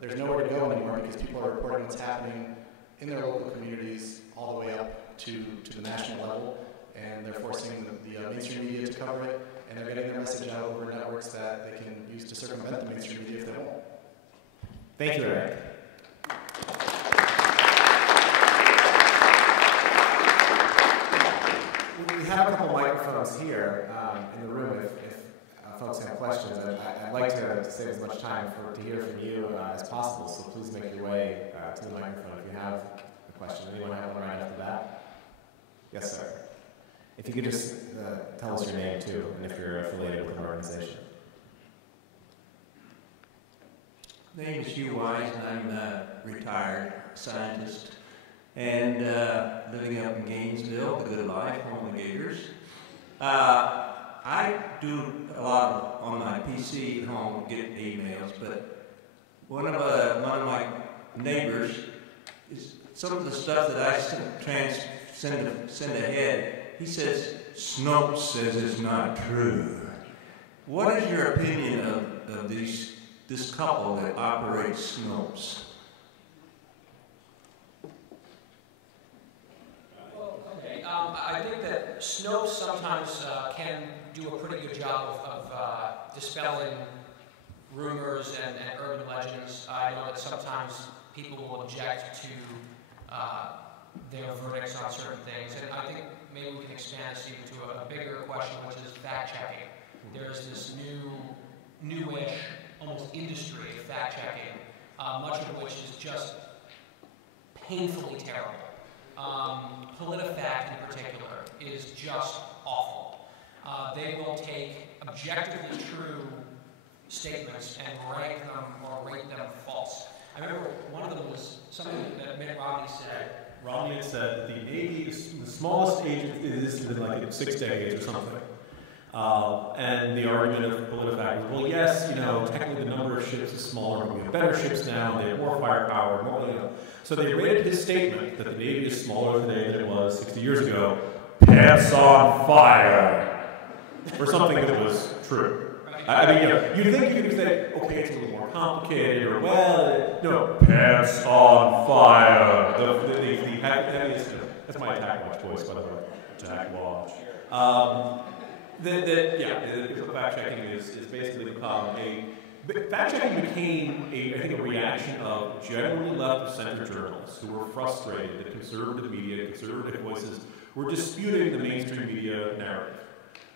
There's nowhere to go anymore because people are reporting what's happening in their local communities all the way up to the national level, and they're forcing the mainstream media to cover it, and they're getting their message out over networks that they can use to circumvent the mainstream media if they want. Thank you, Eric. We have a couple microphones here in the room if folks have questions. I'd like to save as much time to hear from you as possible, so please make your way to the microphone if you have a question. Anyone have one right after that? Yes, sir. If you could just tell us your name, too, and if you're affiliated with an organization. My name is Hugh Wise, and I'm a retired scientist and living up in Gainesville, the good life, home of the Gators. I do a lot on my PC at home, get emails, but one of my neighbors, is some of the stuff that I send ahead, he says, Snopes says it's not true. What is your opinion of this couple that operates Snopes? I think that Snopes sometimes can do a pretty good job of dispelling rumors and urban legends. I know that sometimes people will object to their verdicts on certain things, and I think maybe we can expand this even to a bigger question, which is fact-checking. There's this newish, almost industry of fact-checking, much of which is just painfully terrible. PolitiFact in particular is just awful. They will take objectively true statements and rank them or rate them false. I remember one of them was something that Mitt Romney said. Romney had said that the Navy is the smallest agency it is in like 6 decades or something. And the argument of PolitiFact was, well, yes, technically the number of ships is smaller, but we have better ships now, they have more firepower, more, So they rated his statement that the Navy is smaller today than it was 60 years ago, pants on fire, or something that was true. I mean, you'd think you could say, okay, it's a little more complicated, or well, no, pants on fire. The heaviest, that's my Attack Watch voice, by the way. Attack Watch. The fact-checking is basically become fact-checking became a reaction of generally left-of-center journalists who were frustrated that conservative media, conservative voices were disputing the mainstream media narrative.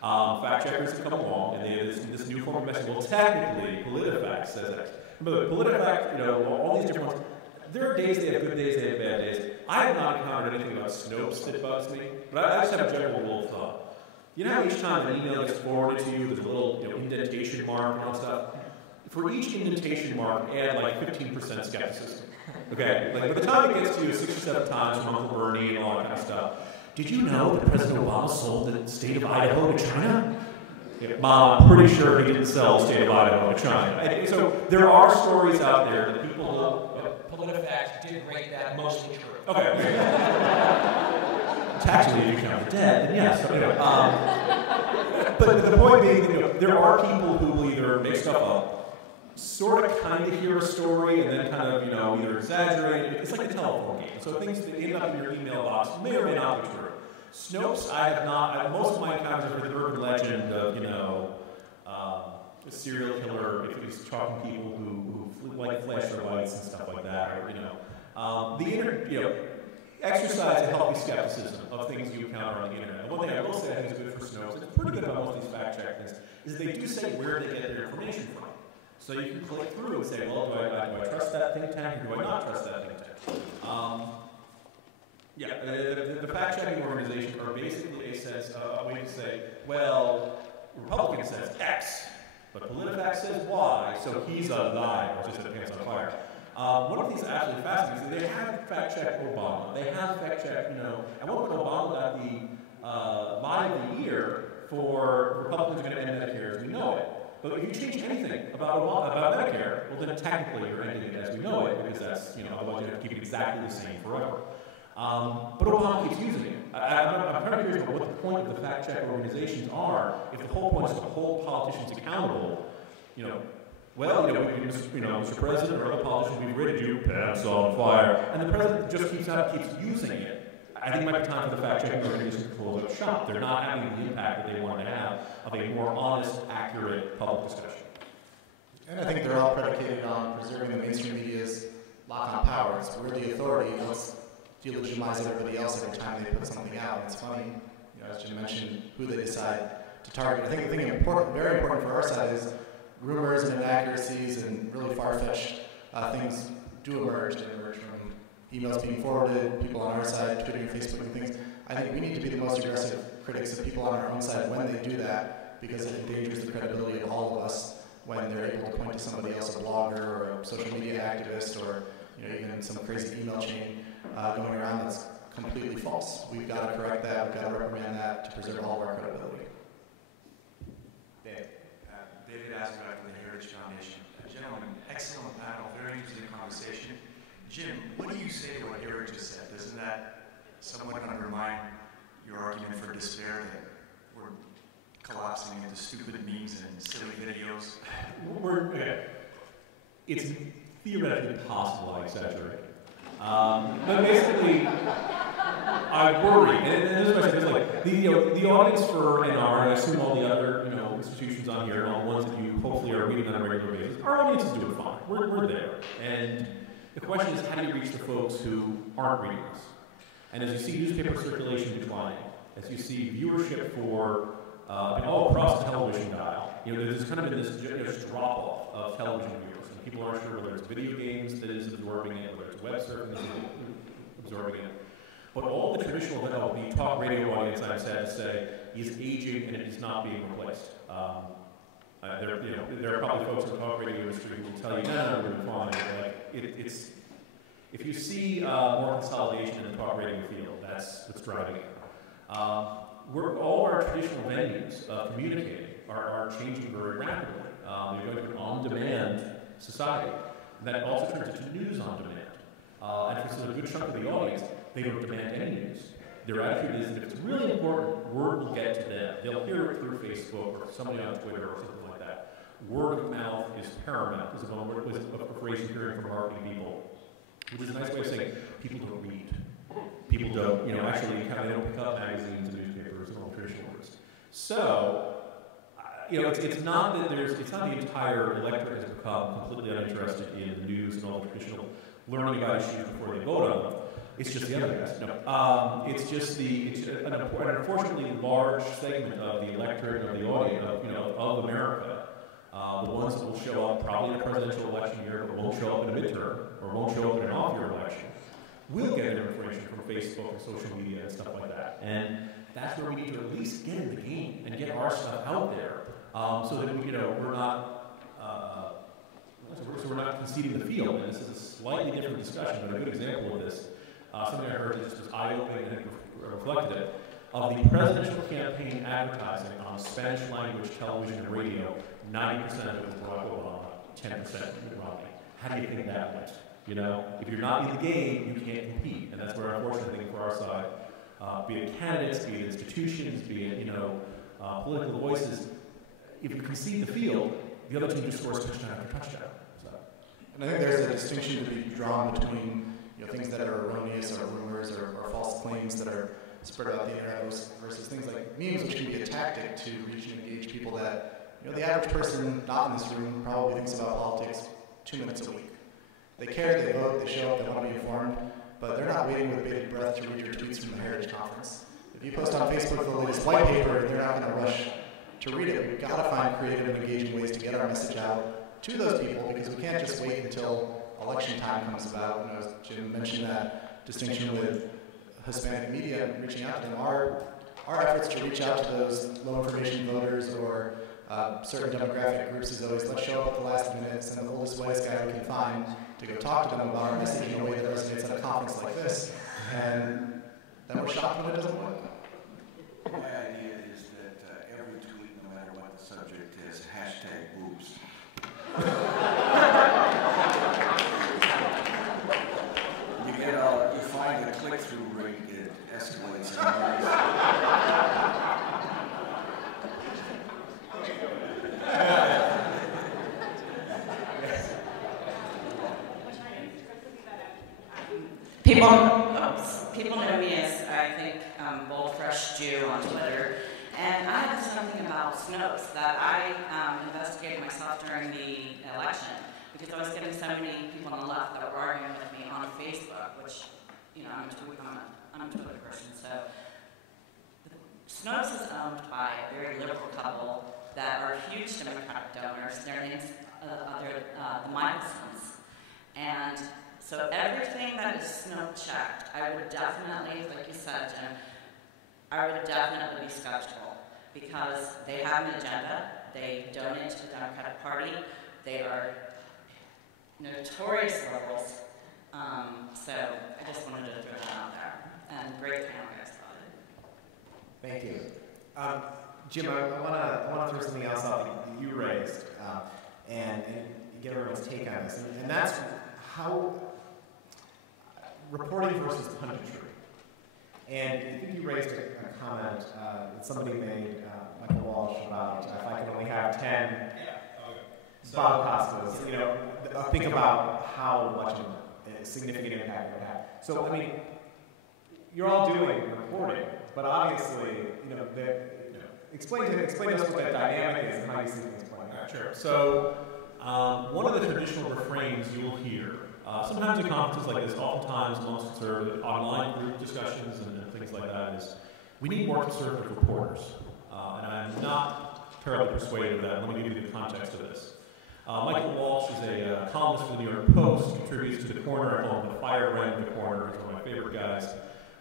Fact-checkers have come along, and they have this new form of message. Well, technically, PolitiFact says X. But PolitiFact, all these different ones, there are days they have good days, they have bad days. I have not encountered anything about Snopes that bugs me, but I just have a general rule of thumb. You know how each time an email gets forwarded to you, there's a little indentation mark and all that stuff? For each indentation mark, add like 15% skepticism. Okay? Like by the time it gets to you 6 or 7 times from Uncle Bernie and all that kind of stuff, did you know that President Obama sold the state of Idaho to China? Yeah, Mom, I'm pretty sure he didn't sell the state of Idaho to China. And so there are stories out there that people PolitiFact did rate that mostly true. Okay. Actually, if you count the dead, then yes. But the point being, there are people who will either make stuff up, sort of kind of hear a story, and then kind of, either exaggerate it. It's like a telephone game. So things that end up in your email box may or may not be true. Snopes, I have not. Most of my encounters are with the urban legend of, a serial killer, if he's talking people who like flash their lights and stuff like that, or exercise a healthy skepticism of things you encounter on the internet. And one thing I will say I think is good for Snopes, and it's pretty good about most of these fact-check things, is they do say where they get their information from. So you can click through and say, well, do I trust that think tank or do I not trust that think tank? Yeah, the fact-checking organizations are basically a way to say, well, Republican says X, but PolitiFact says Y, so he's a liar, or just a pants on fire. One of these actually fascinating is they have fact-checked Obama. They have fact-checked, at one point Obama got the lie of the year for Republicans are going to end Medicare as we know it. But if you change anything about Medicare, well then technically you're ending it as we know it, because that's, otherwise you have to keep it exactly the same forever. But Obama keeps using it. I'm kind of curious about what the point of the fact-check organizations are if the whole point is to hold politicians accountable. Mr. President or other politicians, we've rated you, pants on fire, and the president just keeps using it. I think it might be time for the fact-checking organizations to close up shop. They're not having the impact that they want to have of a more honest, accurate public discussion. And I think they're all predicated on preserving the mainstream media's lock on power. It's we're the authority. Let's delegitimize everybody else every time they put something out. And it's funny, as Jim mentioned, who they decide to target. I think the thing very important for our side is rumors and inaccuracies and really far-fetched things do emerge. They emerge from emails being forwarded, people on our side, Twitter and Facebook and things. I think we need to be the most aggressive critics of people on our own side when they do that, because it endangers the credibility of all of us when they're able to point to somebody else, a blogger or a social media activist or even some crazy email chain going around that's completely false. We've got to correct that, we've got to reprimand that to preserve all of our credibility. David Ascott from the Heritage Foundation. Gentlemen, excellent panel, very interesting conversation. Jim, what do you say to what Eric just said? Doesn't that somewhat undermine your argument for despair that we're collapsing into stupid memes and silly videos? It's theoretically possible I exaggerate. But basically, I worry, and this is my thing, like the audience for NR, and I assume all the other institutions on here, and all the ones that you hopefully are reading on a regular basis, our audience is doing fine. We're there, and the question is, how do you reach the folks who aren't reading us? And as you see newspaper circulation declining, as you see viewership for all across the television dial, there's kind of been this drop-off of television viewers. And people aren't sure whether it's video games that is absorbing it, whether it's web surfing that is absorbing it. But all the traditional, the talk radio audience, I'm sad to say, is aging and it is not being replaced. There are probably folks in the talk radio industry who will tell you, no, we're fine. It's if you see more consolidation in the talk radio field, that's what's driving it. All our traditional venues of communicating are changing very rapidly. They're going to an on-demand society that also turns into news on demand. And for a good chunk of the audience, they don't demand any news. Their attitude is that if it's really important, word will get to them. They'll hear it through Facebook or somebody on Twitter or something like that. Word of mouth is paramount, is a phrase you're hearing from marketing people, which is a nice way of saying people don't read. People don't, actually they don't pick up magazines and newspapers and all traditional words. So, it's not that it's not the entire electorate has become completely uninterested in the news and all the traditional learning about issues before they vote on them. It's just the other guys. No, it's just an unfortunately large segment of the electorate and of the audience of America. The ones that will show up probably in a presidential election year, but won't show up in a midterm or won't show up in an off-year election, will get their information from Facebook and social media and stuff like that. And that's where we need to at least get in the game and get our stuff out there, so that we're not conceding the field. And this is a slightly different discussion, but a good example of this. Something I heard that just was eye-opening and reflected it, of the presidential campaign advertising on Spanish language television and radio, 90% of it was Barack Obama, 10% Romney. How do you think that went? If you're not in the game, you can't compete. And that's where, unfortunately, I think for our side, be it candidates, be it institutions, be it, political voices, if you concede the field, the other team just scores touchdown after touchdown. So. And I think there's a distinction to be drawn between things that are erroneous or rumors or false claims that are spread out the internet versus things like memes, which can be a tactic to reach and engage people that, the average person not in this room probably thinks about politics 2 minutes a week. They care, they vote, they show up, they want to be informed, but they're not waiting with bated breath to read your tweets from the Heritage Conference. If you post on Facebook the latest white paper, they're not going to rush to read it. We've got to find creative and engaging ways to get our message out to those people, because we can't just wait until election time comes about. As Jim mentioned, that distinction with Hispanic media and reaching out to them. Our efforts to reach out to those low information voters or certain demographic groups is always, let's show up at the last minute, send the oldest, whitest guy we can find to go talk to them about our message in a way that resonates at a conference like this. And then we're shocked when it doesn't work. My idea is that every tweet, no matter what the subject is, #boobs. You find the click-through rate, it escalates. People know me as, I think, Bold Fresh Jew on Twitter, and I have something about Snopes that I investigated myself during the election, because I was getting so many people on the left that were arguing with me on Facebook, which, you know, I'm a Twitter person, so. Snopes is owned by a very liberal couple that are huge Democratic donors. Their names, the Malcoms, and so everything that is Snope checked, I would definitely, like you said, Jim, I would definitely be skeptical, because they have an agenda. They donate to the Democratic Party. They are notorious liberals. So I just wanted to throw that out there. And great panel, guys. Thank you. Jim, I want to throw something else out that you raised and get everyone's take on this. And that's how reporting versus punditry. And I think you raised a comment that somebody made, Michael Walsh, about if I could only have 10 Bob Costas, you know, think about how much of a significant impact it would have. So, I mean, you're all doing reporting, but obviously, you know, explain to us what that dynamic is and how you see things playing out. Sure. So, one of the traditional refrains you'll hear, sometimes in conferences like this, oftentimes amongst conservative online group discussions and things like that, is we need more conservative reporters. And I'm not terribly persuaded of that. Let me give you the context of this. Michael Walsh is a columnist for the New York Post, contributes to The Corner. I call him the firebrand of The Corner. He's one of my favorite guys.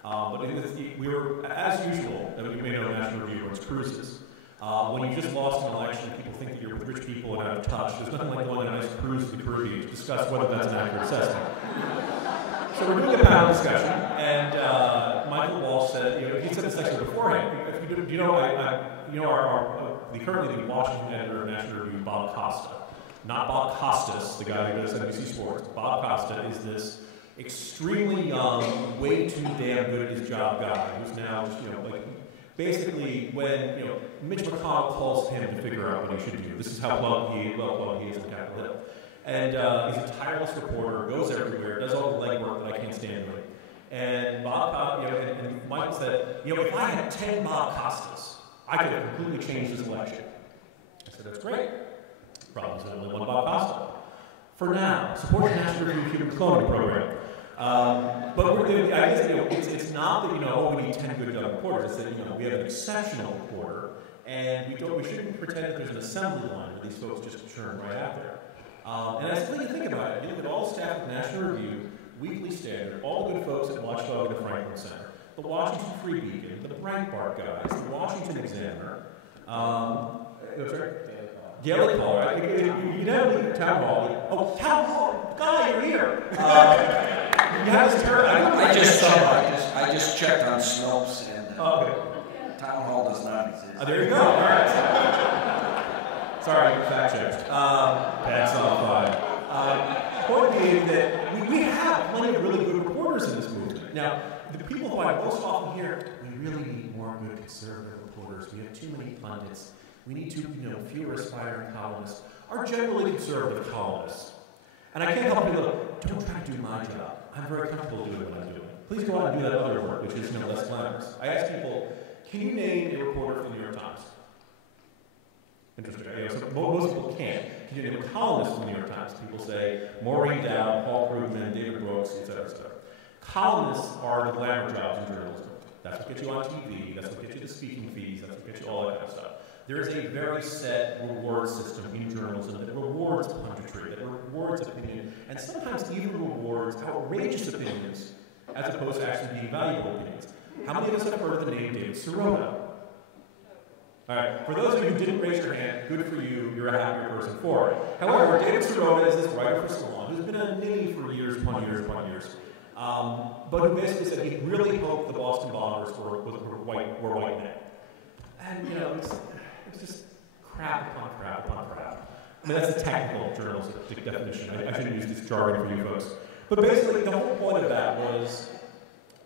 But we were, as usual, you may know National Review runs cruises. When you just lost an election, people think that you're with rich people and out of touch. There's nothing like going on a nice cruise to the Caribbean to discuss whether that's an accurate assessment. So we're doing a panel discussion, and Michael Walsh said, you know, he said this actually beforehand. Do you know currently the Washington editor of National Review, Bob Costa, not Bob Costas, the guy who does NBC Sports. Bob Costa is this extremely young, way too damn good at his job guy who's now just, you know, like, basically when, you know, Mitch McConnell calls him to figure out what he should do. This is how plugged he is in Capitol Hill. And he's a tireless reporter, goes everywhere, does all the legwork that I can't stand doing. And Bob, you know, and Michael said, you know, if I had 10 Bob Costas, I could have completely changed this election. I said, that's great. Problem is there's only one Bob Costa. For now, support the National Review Human Cloning Program. But I guess, you know, it's not that, you know, oh, we need 10 good reporters. It's that, you know, we have an exceptional reporter, and we shouldn't pretend that there's an assembly line where these folks just churn right out there. And I really think about it. You look at all the staff at National Review, Weekly Standard, all the good folks at Watchdog and the Franklin Center, the Washington Free Beacon, the Breitbart guys, the Washington Examiner, Daily Caller. You never leave Town Hall. Oh, Town Hall! God, you're here! You have this terrible. I just checked on Snopes, and okay. Town Hall does not exist. Oh, there you go. All right. Sorry, fact checked. That's all fine. Point being that we have plenty of really good reporters in this movement. Now, the people who I most often hear, we really need more good conservative reporters. We have too many pundits. We need to, you know, fewer aspiring columnists, are generally conservative columnists. And I can't help you, don't try to do my job. I'm very comfortable doing what I'm doing. Please go out and do that other work, which is, you know, less glamorous. I ask people, can you name a reporter from the New York Times? Interesting. You know, so most people can't. Can you name a columnist from the New York Times? People say Maureen Dowd, Paul Krugman, David Brooks, etc., etc. Columnists are the glamour jobs in journalism. That's what gets you on TV. That's what gets you the speaking fees. That's what gets you all that kind of stuff. There is a very set reward system in journalism that rewards punditry, that rewards opinion, and sometimes even rewards outrageous opinions as opposed to actually being valuable opinions. How many of us have heard of the name David Sirota? All right, for those of you who didn't raise your hand, good for you, you're a happier person for it. However, David Sirota is this writer for Salon who's been a ninny for years upon years upon years, but who basically said he really hoped the Boston Bombers were white men. And, you know, it's just crap upon crap upon crap. I mean, that's a technical journalistic definition. I shouldn't use this jargon for you folks. But basically, the whole point of that was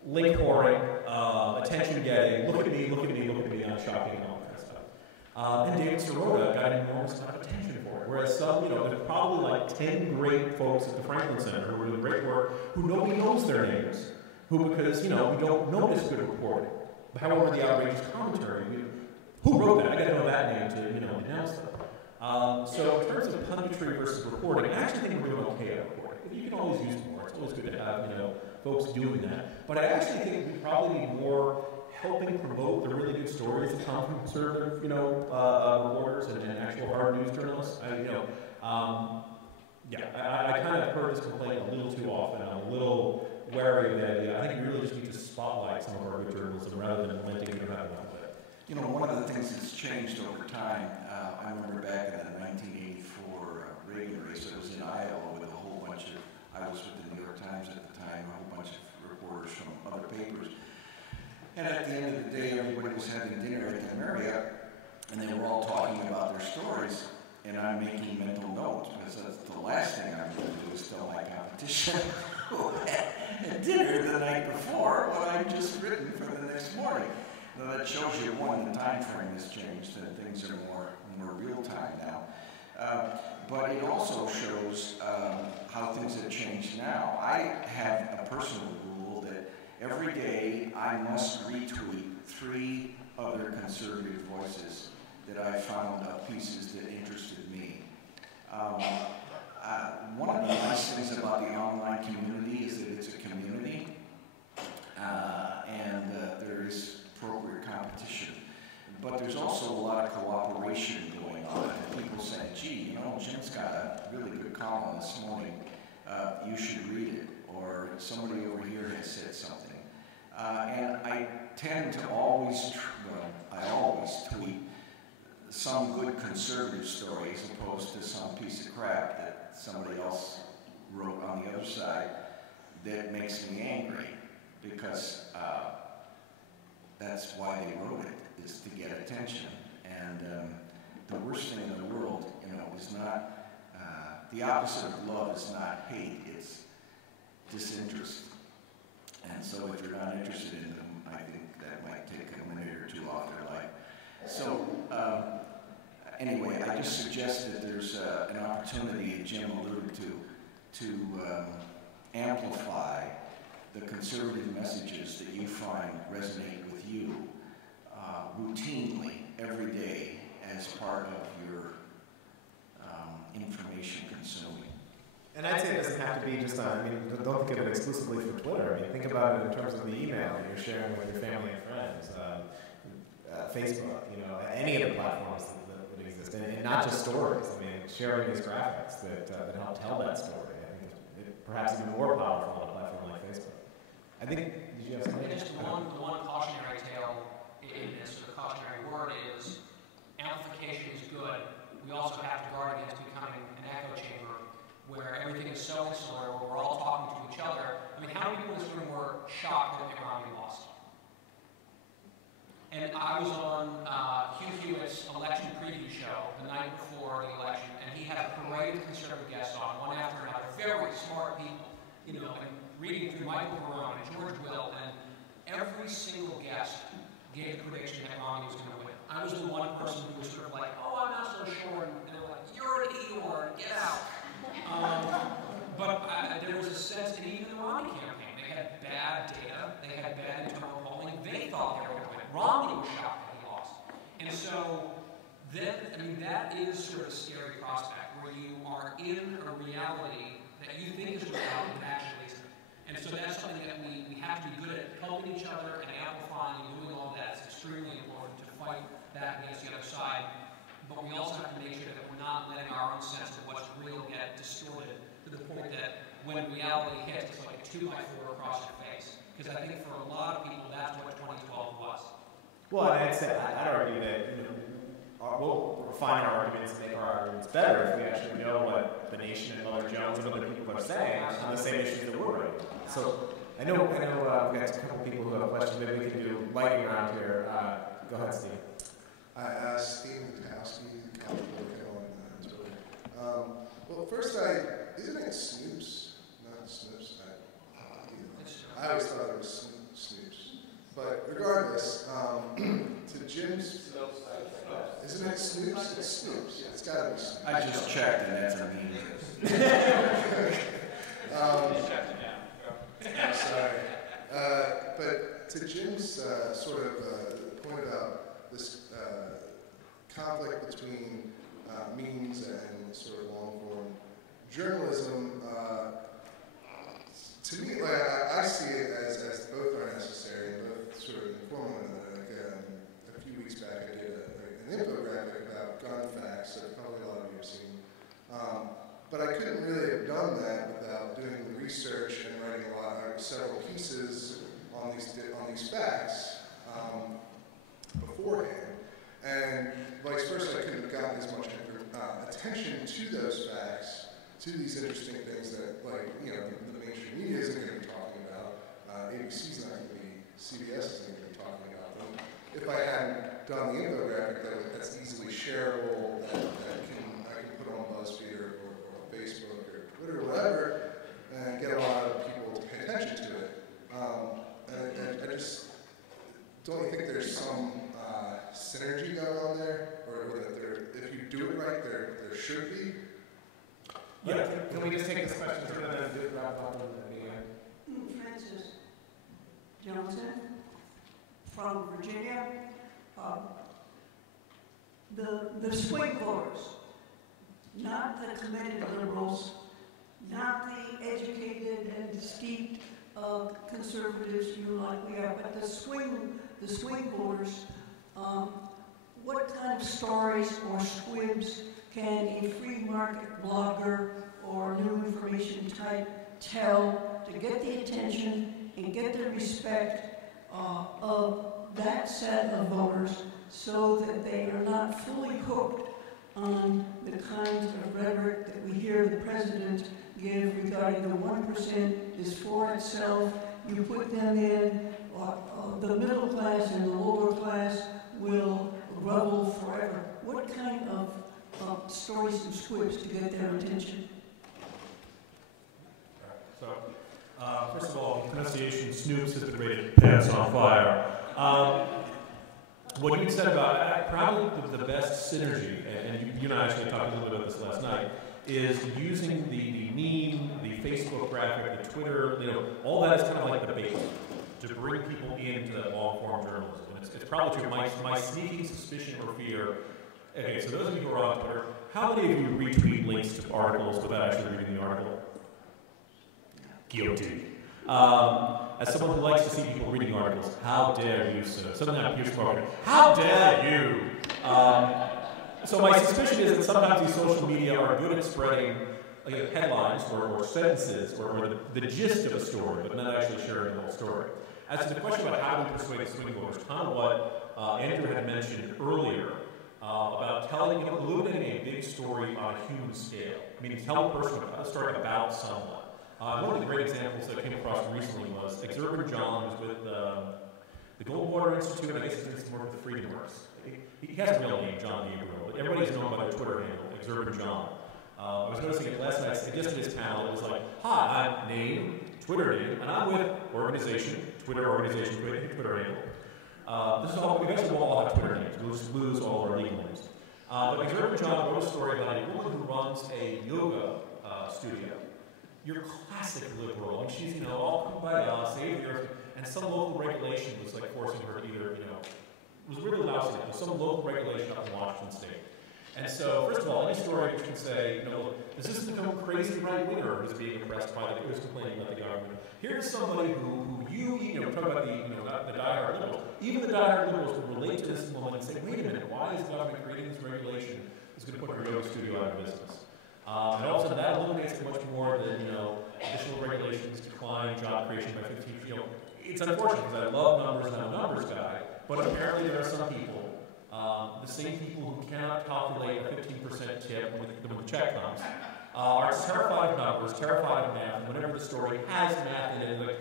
link whoring, attention getting, look at me, look at me, look at me, I'm shocking and all that kind of stuff. And David Sirota got an enormous amount of attention for it. Whereas some, you know, there's probably like 10 great folks at the Franklin Center who are doing great work, who nobody knows their names, who because, you know, we don't notice good reporting. However, the outrageous commentary, who wrote that? I got to know that name to, you know, announce that. So in terms of punditry versus reporting, I actually think we're doing okay at reporting. You can always use more. It's always good to have, you know, folks doing that. But I actually think we probably need more helping promote the really good stories that come from conservative, you know, reporters and actual hard news journalists. I kind of heard this complaint a little too often. I'm a little wary of the idea. I think we really just need to spotlight some of our good journalism rather than lamenting it or having enough of it. You know, one of the things that's changed over time, I remember back in the 1984 Reagan race, I was in Iowa with a whole bunch of, I was with the New York Times at the time, a whole bunch of reporters from other papers. And at the end of the day, everybody was having dinner at the Marriott, and they were all talking about their stories, and I'm making mental notes, because that's the last thing I'm going to do is tell my competition who had dinner the night before what I'd just written for the next morning. Now that shows you, one, the time frame has changed, and things are more real time now. But it also shows how things have changed now. I have a personal rule that every day I must retweet 3 other conservative voices that I found of pieces that interested me. One of the nice things about the online community is that it's a community, and there is appropriate competition. But there's also a lot of cooperation going on. And people saying, gee, you know, Jim's got a really good column this morning. You should read it. Or somebody over here has said something. And I tend to always, I always tweet some good conservative story as opposed to some piece of crap that somebody else wrote on the other side that makes me angry. Because that's why they wrote it, is to get attention. And the worst thing in the world, you know, is not, the opposite of love is not hate, it's disinterest. And so if you're not interested in them, I think that might take a minute or two off their life. So anyway, I just suggest that there's an opportunity, Jim alluded to amplify the conservative messages that you find resonate with you routinely every day as part of your information consuming. And I'd say it doesn't have to be just on, I mean, don't think of it exclusively for Twitter. I mean, think about it in terms of the email that you're sharing with your family and friends, Facebook, you know, any of the platforms that exist, and not just stories. I mean, sharing these graphics that help tell that story. I think it's perhaps even more powerful on a platform like Facebook. I think, did you have something? Just the one cautionary tale in this, or the cautionary word is, amplification is good. We also have to guard against becoming an echo chamber where everything is so insular, where we're all talking to each other. I mean, how many people in this room were shocked that Mitt Romney lost? And I was on Hugh Hewitt's election preview show the night before the election, and he had a parade of conservative guests on, one after another, very smart people, you know, and reading through Michael Barone and George Will, and every single guest gave the prediction that Romney was going to win. I was the one person who was sort of like, oh, I'm not so sure, and they were like, you're an Eeyore, get out. But there was a sense that even the Romney campaign, they had bad data, they had bad internal polling, they thought they were going to win. Romney was shocked that he lost. And so then, I mean, that is sort of a scary prospect, where you are in a reality that you think is reality, but actually isn't. And so that's something that we have to be good at, helping each other and amplifying and doing all that. It's extremely important to fight back against the other side. But we also have to make sure that we're not letting our own sense of what's real get distorted to the point that when reality hits, it's like a 2x4 across your face. Because I think for a lot of people, that's what 2012 was. Well, I'd argue that we'll refine our arguments and make our arguments better if we actually know what the nation and Mother Jones and other people are saying on the same issues that we're writing. So I know we've got a couple people who have questions. Maybe we can do lightning round here. Go ahead, Steve. Steve Tapscott, on Twitter. Well, first, isn't it Snoops? Not Snoops. I always thought it was Snoops. But regardless, to Jim's, isn't it Snoops? It's Snoops. It's got to be Snoops. I just checked, and that's a meme. I'm sorry. But to Jim's sort of point about this conflict between memes and sort of long-form journalism, to me, I see it as both are necessary and both sort of inform one another. A few weeks back, I did an infographic about gun facts that probably a lot of you have seen. But I couldn't really have done that without doing the research and writing several pieces on these facts beforehand. And vice versa, I couldn't have gotten as much attention to those facts, to these interesting things that, the mainstream media isn't going to be talking about. ABC's not going to be, CBS isn't going to be talking about them. If I hadn't done the infographic that's easily shareable, that I can put on BuzzFeed or Facebook or Twitter or whatever, and get a lot of people to pay attention to it. And I just, don't you think there's some synergy going on there? Or that if you do it right, there should be? Yeah, can we just take this question and then do it wrap up in the end? Francis Johnson from Virginia. The swing voters, not the committed liberals, not the educated and steeped conservatives like we are, but the swing voters. What kind of stories or squibs can a free market blogger or new information type tell to get the attention and get the respect of that set of voters so that they are not fully hooked on the kinds of rhetoric that we hear the president give regarding the 1% is for itself, you put them in, the middle class and the lower class will grovel forever. What kind of stories and squibs to get their attention? So, first of all, pronunciation, Snoops has been rated pants on fire. What you said about probably the best synergy, and you and I actually talked a little bit about this last night, is using the meme, the Facebook graphic, the Twitter, all that is kind of like the bait to bring people into long-form journalism. And it's probably true. My sneaking suspicion or fear. Okay, so those of you who are on Twitter, how many of you retweet links to articles without actually reading the article? Guilty. As someone who likes to see people reading articles, how dare you, sir? Something like Pierce Morgan. How dare you? So my suspicion is that sometimes these social media are good at spreading headlines or sentences or the gist of a story, but not actually sharing the whole story. As to the question about how we persuade the swing voters, kind of what Andrew had mentioned earlier about illuminating a big story on a human scale, meaning tell a story about someone. One of the great examples that I came across recently was Exurban John, who's with the Goldwater Institute, and I guess he's doing some work with the Freedom Works. He has a real name, John Gabriel, but everybody's known by the Twitter handle, Exurban John. I was noticing it last night, I just did his panel, it was like, hi, I'm name, Twitter name, and I'm with organization, Twitter handle. This is all, we eventually will all have Twitter names, we'll just lose all our legal names. But Exurban John wrote a story about a woman who runs a yoga studio. You're classic liberal, and she's, all kumbaya, save the earth, and some local regulation was like forcing her to either, it was really lousy, there was some local regulation up in Washington State. And so, first of all, any story which can say, does this become a crazy right-winger who's being oppressed by who's complaining about the government? Here's somebody who talk about the diehard liberals. Even the diehard liberals would relate to this woman and say, wait a minute, why is the government creating this regulation that's going to put her yoga studio out of business? And also that illuminates much more than, additional regulations decline job creation by 15, it's unfortunate because I love numbers and I'm a numbers guy, but apparently there are some people, the same people who cannot calculate a 15% tip when the check comes, are terrified of numbers, terrified of math, and whenever the story has math in it, like,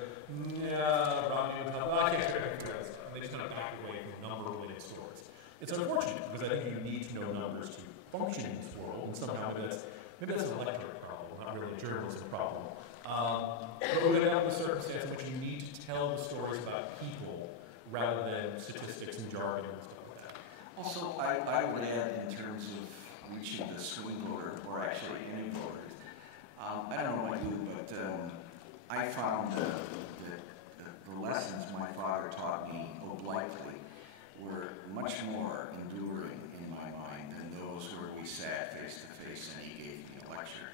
I can't figure it out. They just kind of back away from number-related stories. It's unfortunate because I think you need to know numbers to function in this world, and somehow maybe that's an electorate problem, not really a journalism problem. But we're going to have a circumstance in which you need to tell the stories about people rather than statistics and jargon and stuff like that. Also, I would add in terms of reaching the swing voter, or actually any voters, I don't know about you, but I found that the lessons my father taught me obliquely were much more enduring in my mind than those where we sat face to face and he gave me a lecture.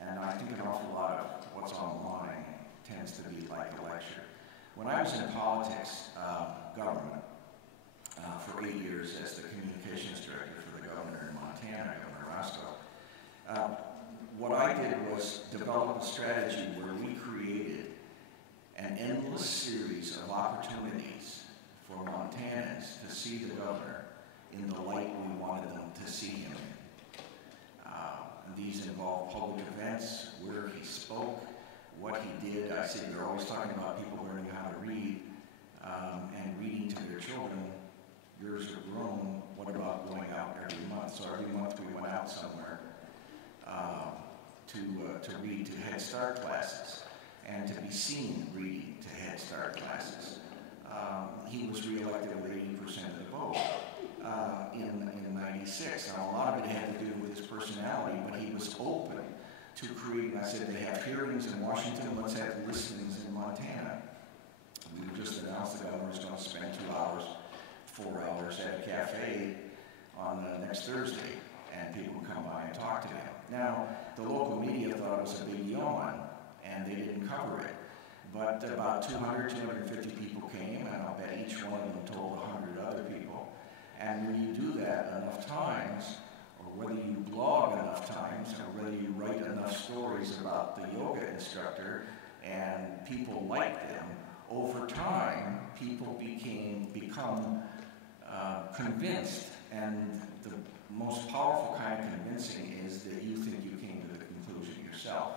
And I think an awful lot of what's online tends to be like a lecture. When I was in politics, government, for 8 years as the communications director for the governor in Montana, Governor Roscoe, what I did was develop a strategy where we created an endless series of opportunities for Montanans to see the governor in the light we wanted them to see him in. These involve public events, where he spoke, what he did. I see they're always talking about people learning how to read and reading to their children. Yours are grown. What about going out every month? So every month we went out somewhere to read to Head Start classes and to be seen reading to Head Start classes. He was reelected with 80% of the vote in 96. Now, a lot of it had to do with his personality, but he was open to create. I said, they have hearings in Washington, let's have listings in Montana. We just announced the governor's going to spend 2 hours, 4 hours at a cafe on next Thursday, and people would come by and talk to him. Now, the local media thought it was a big yawn, and they didn't cover it. But about 200, 250 people came, and I'll bet each one of them told 100 other people. And when you do that enough times, or whether you blog enough times, or whether you write enough stories about the yoga instructor, and people like them, over time, people become convinced. And the most powerful kind of convincing is that you think you came to the conclusion yourself.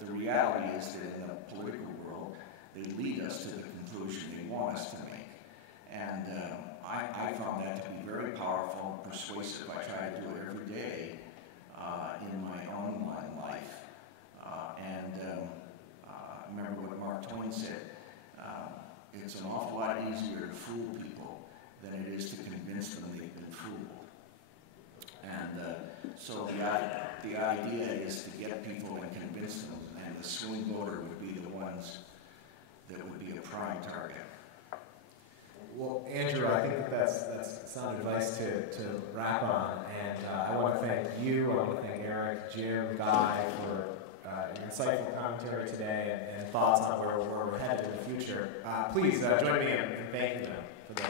The reality is that in the political world, they lead us to the conclusion they want us to make. And I found that to be very powerful and persuasive. I try to do it every day in my online life. Remember what Mark Twain said, it's an awful lot easier to fool people than it is to convince them they've been fooled. And so the idea is to get people and convince them, and the swing voter would be the ones that would be a prime target. Well, Andrew, I think that's sound advice to wrap on, and I want to thank you, I want to thank Eric, Jim, Guy for your insightful commentary today and thoughts on where we're headed in the future. Please join me in thanking them for their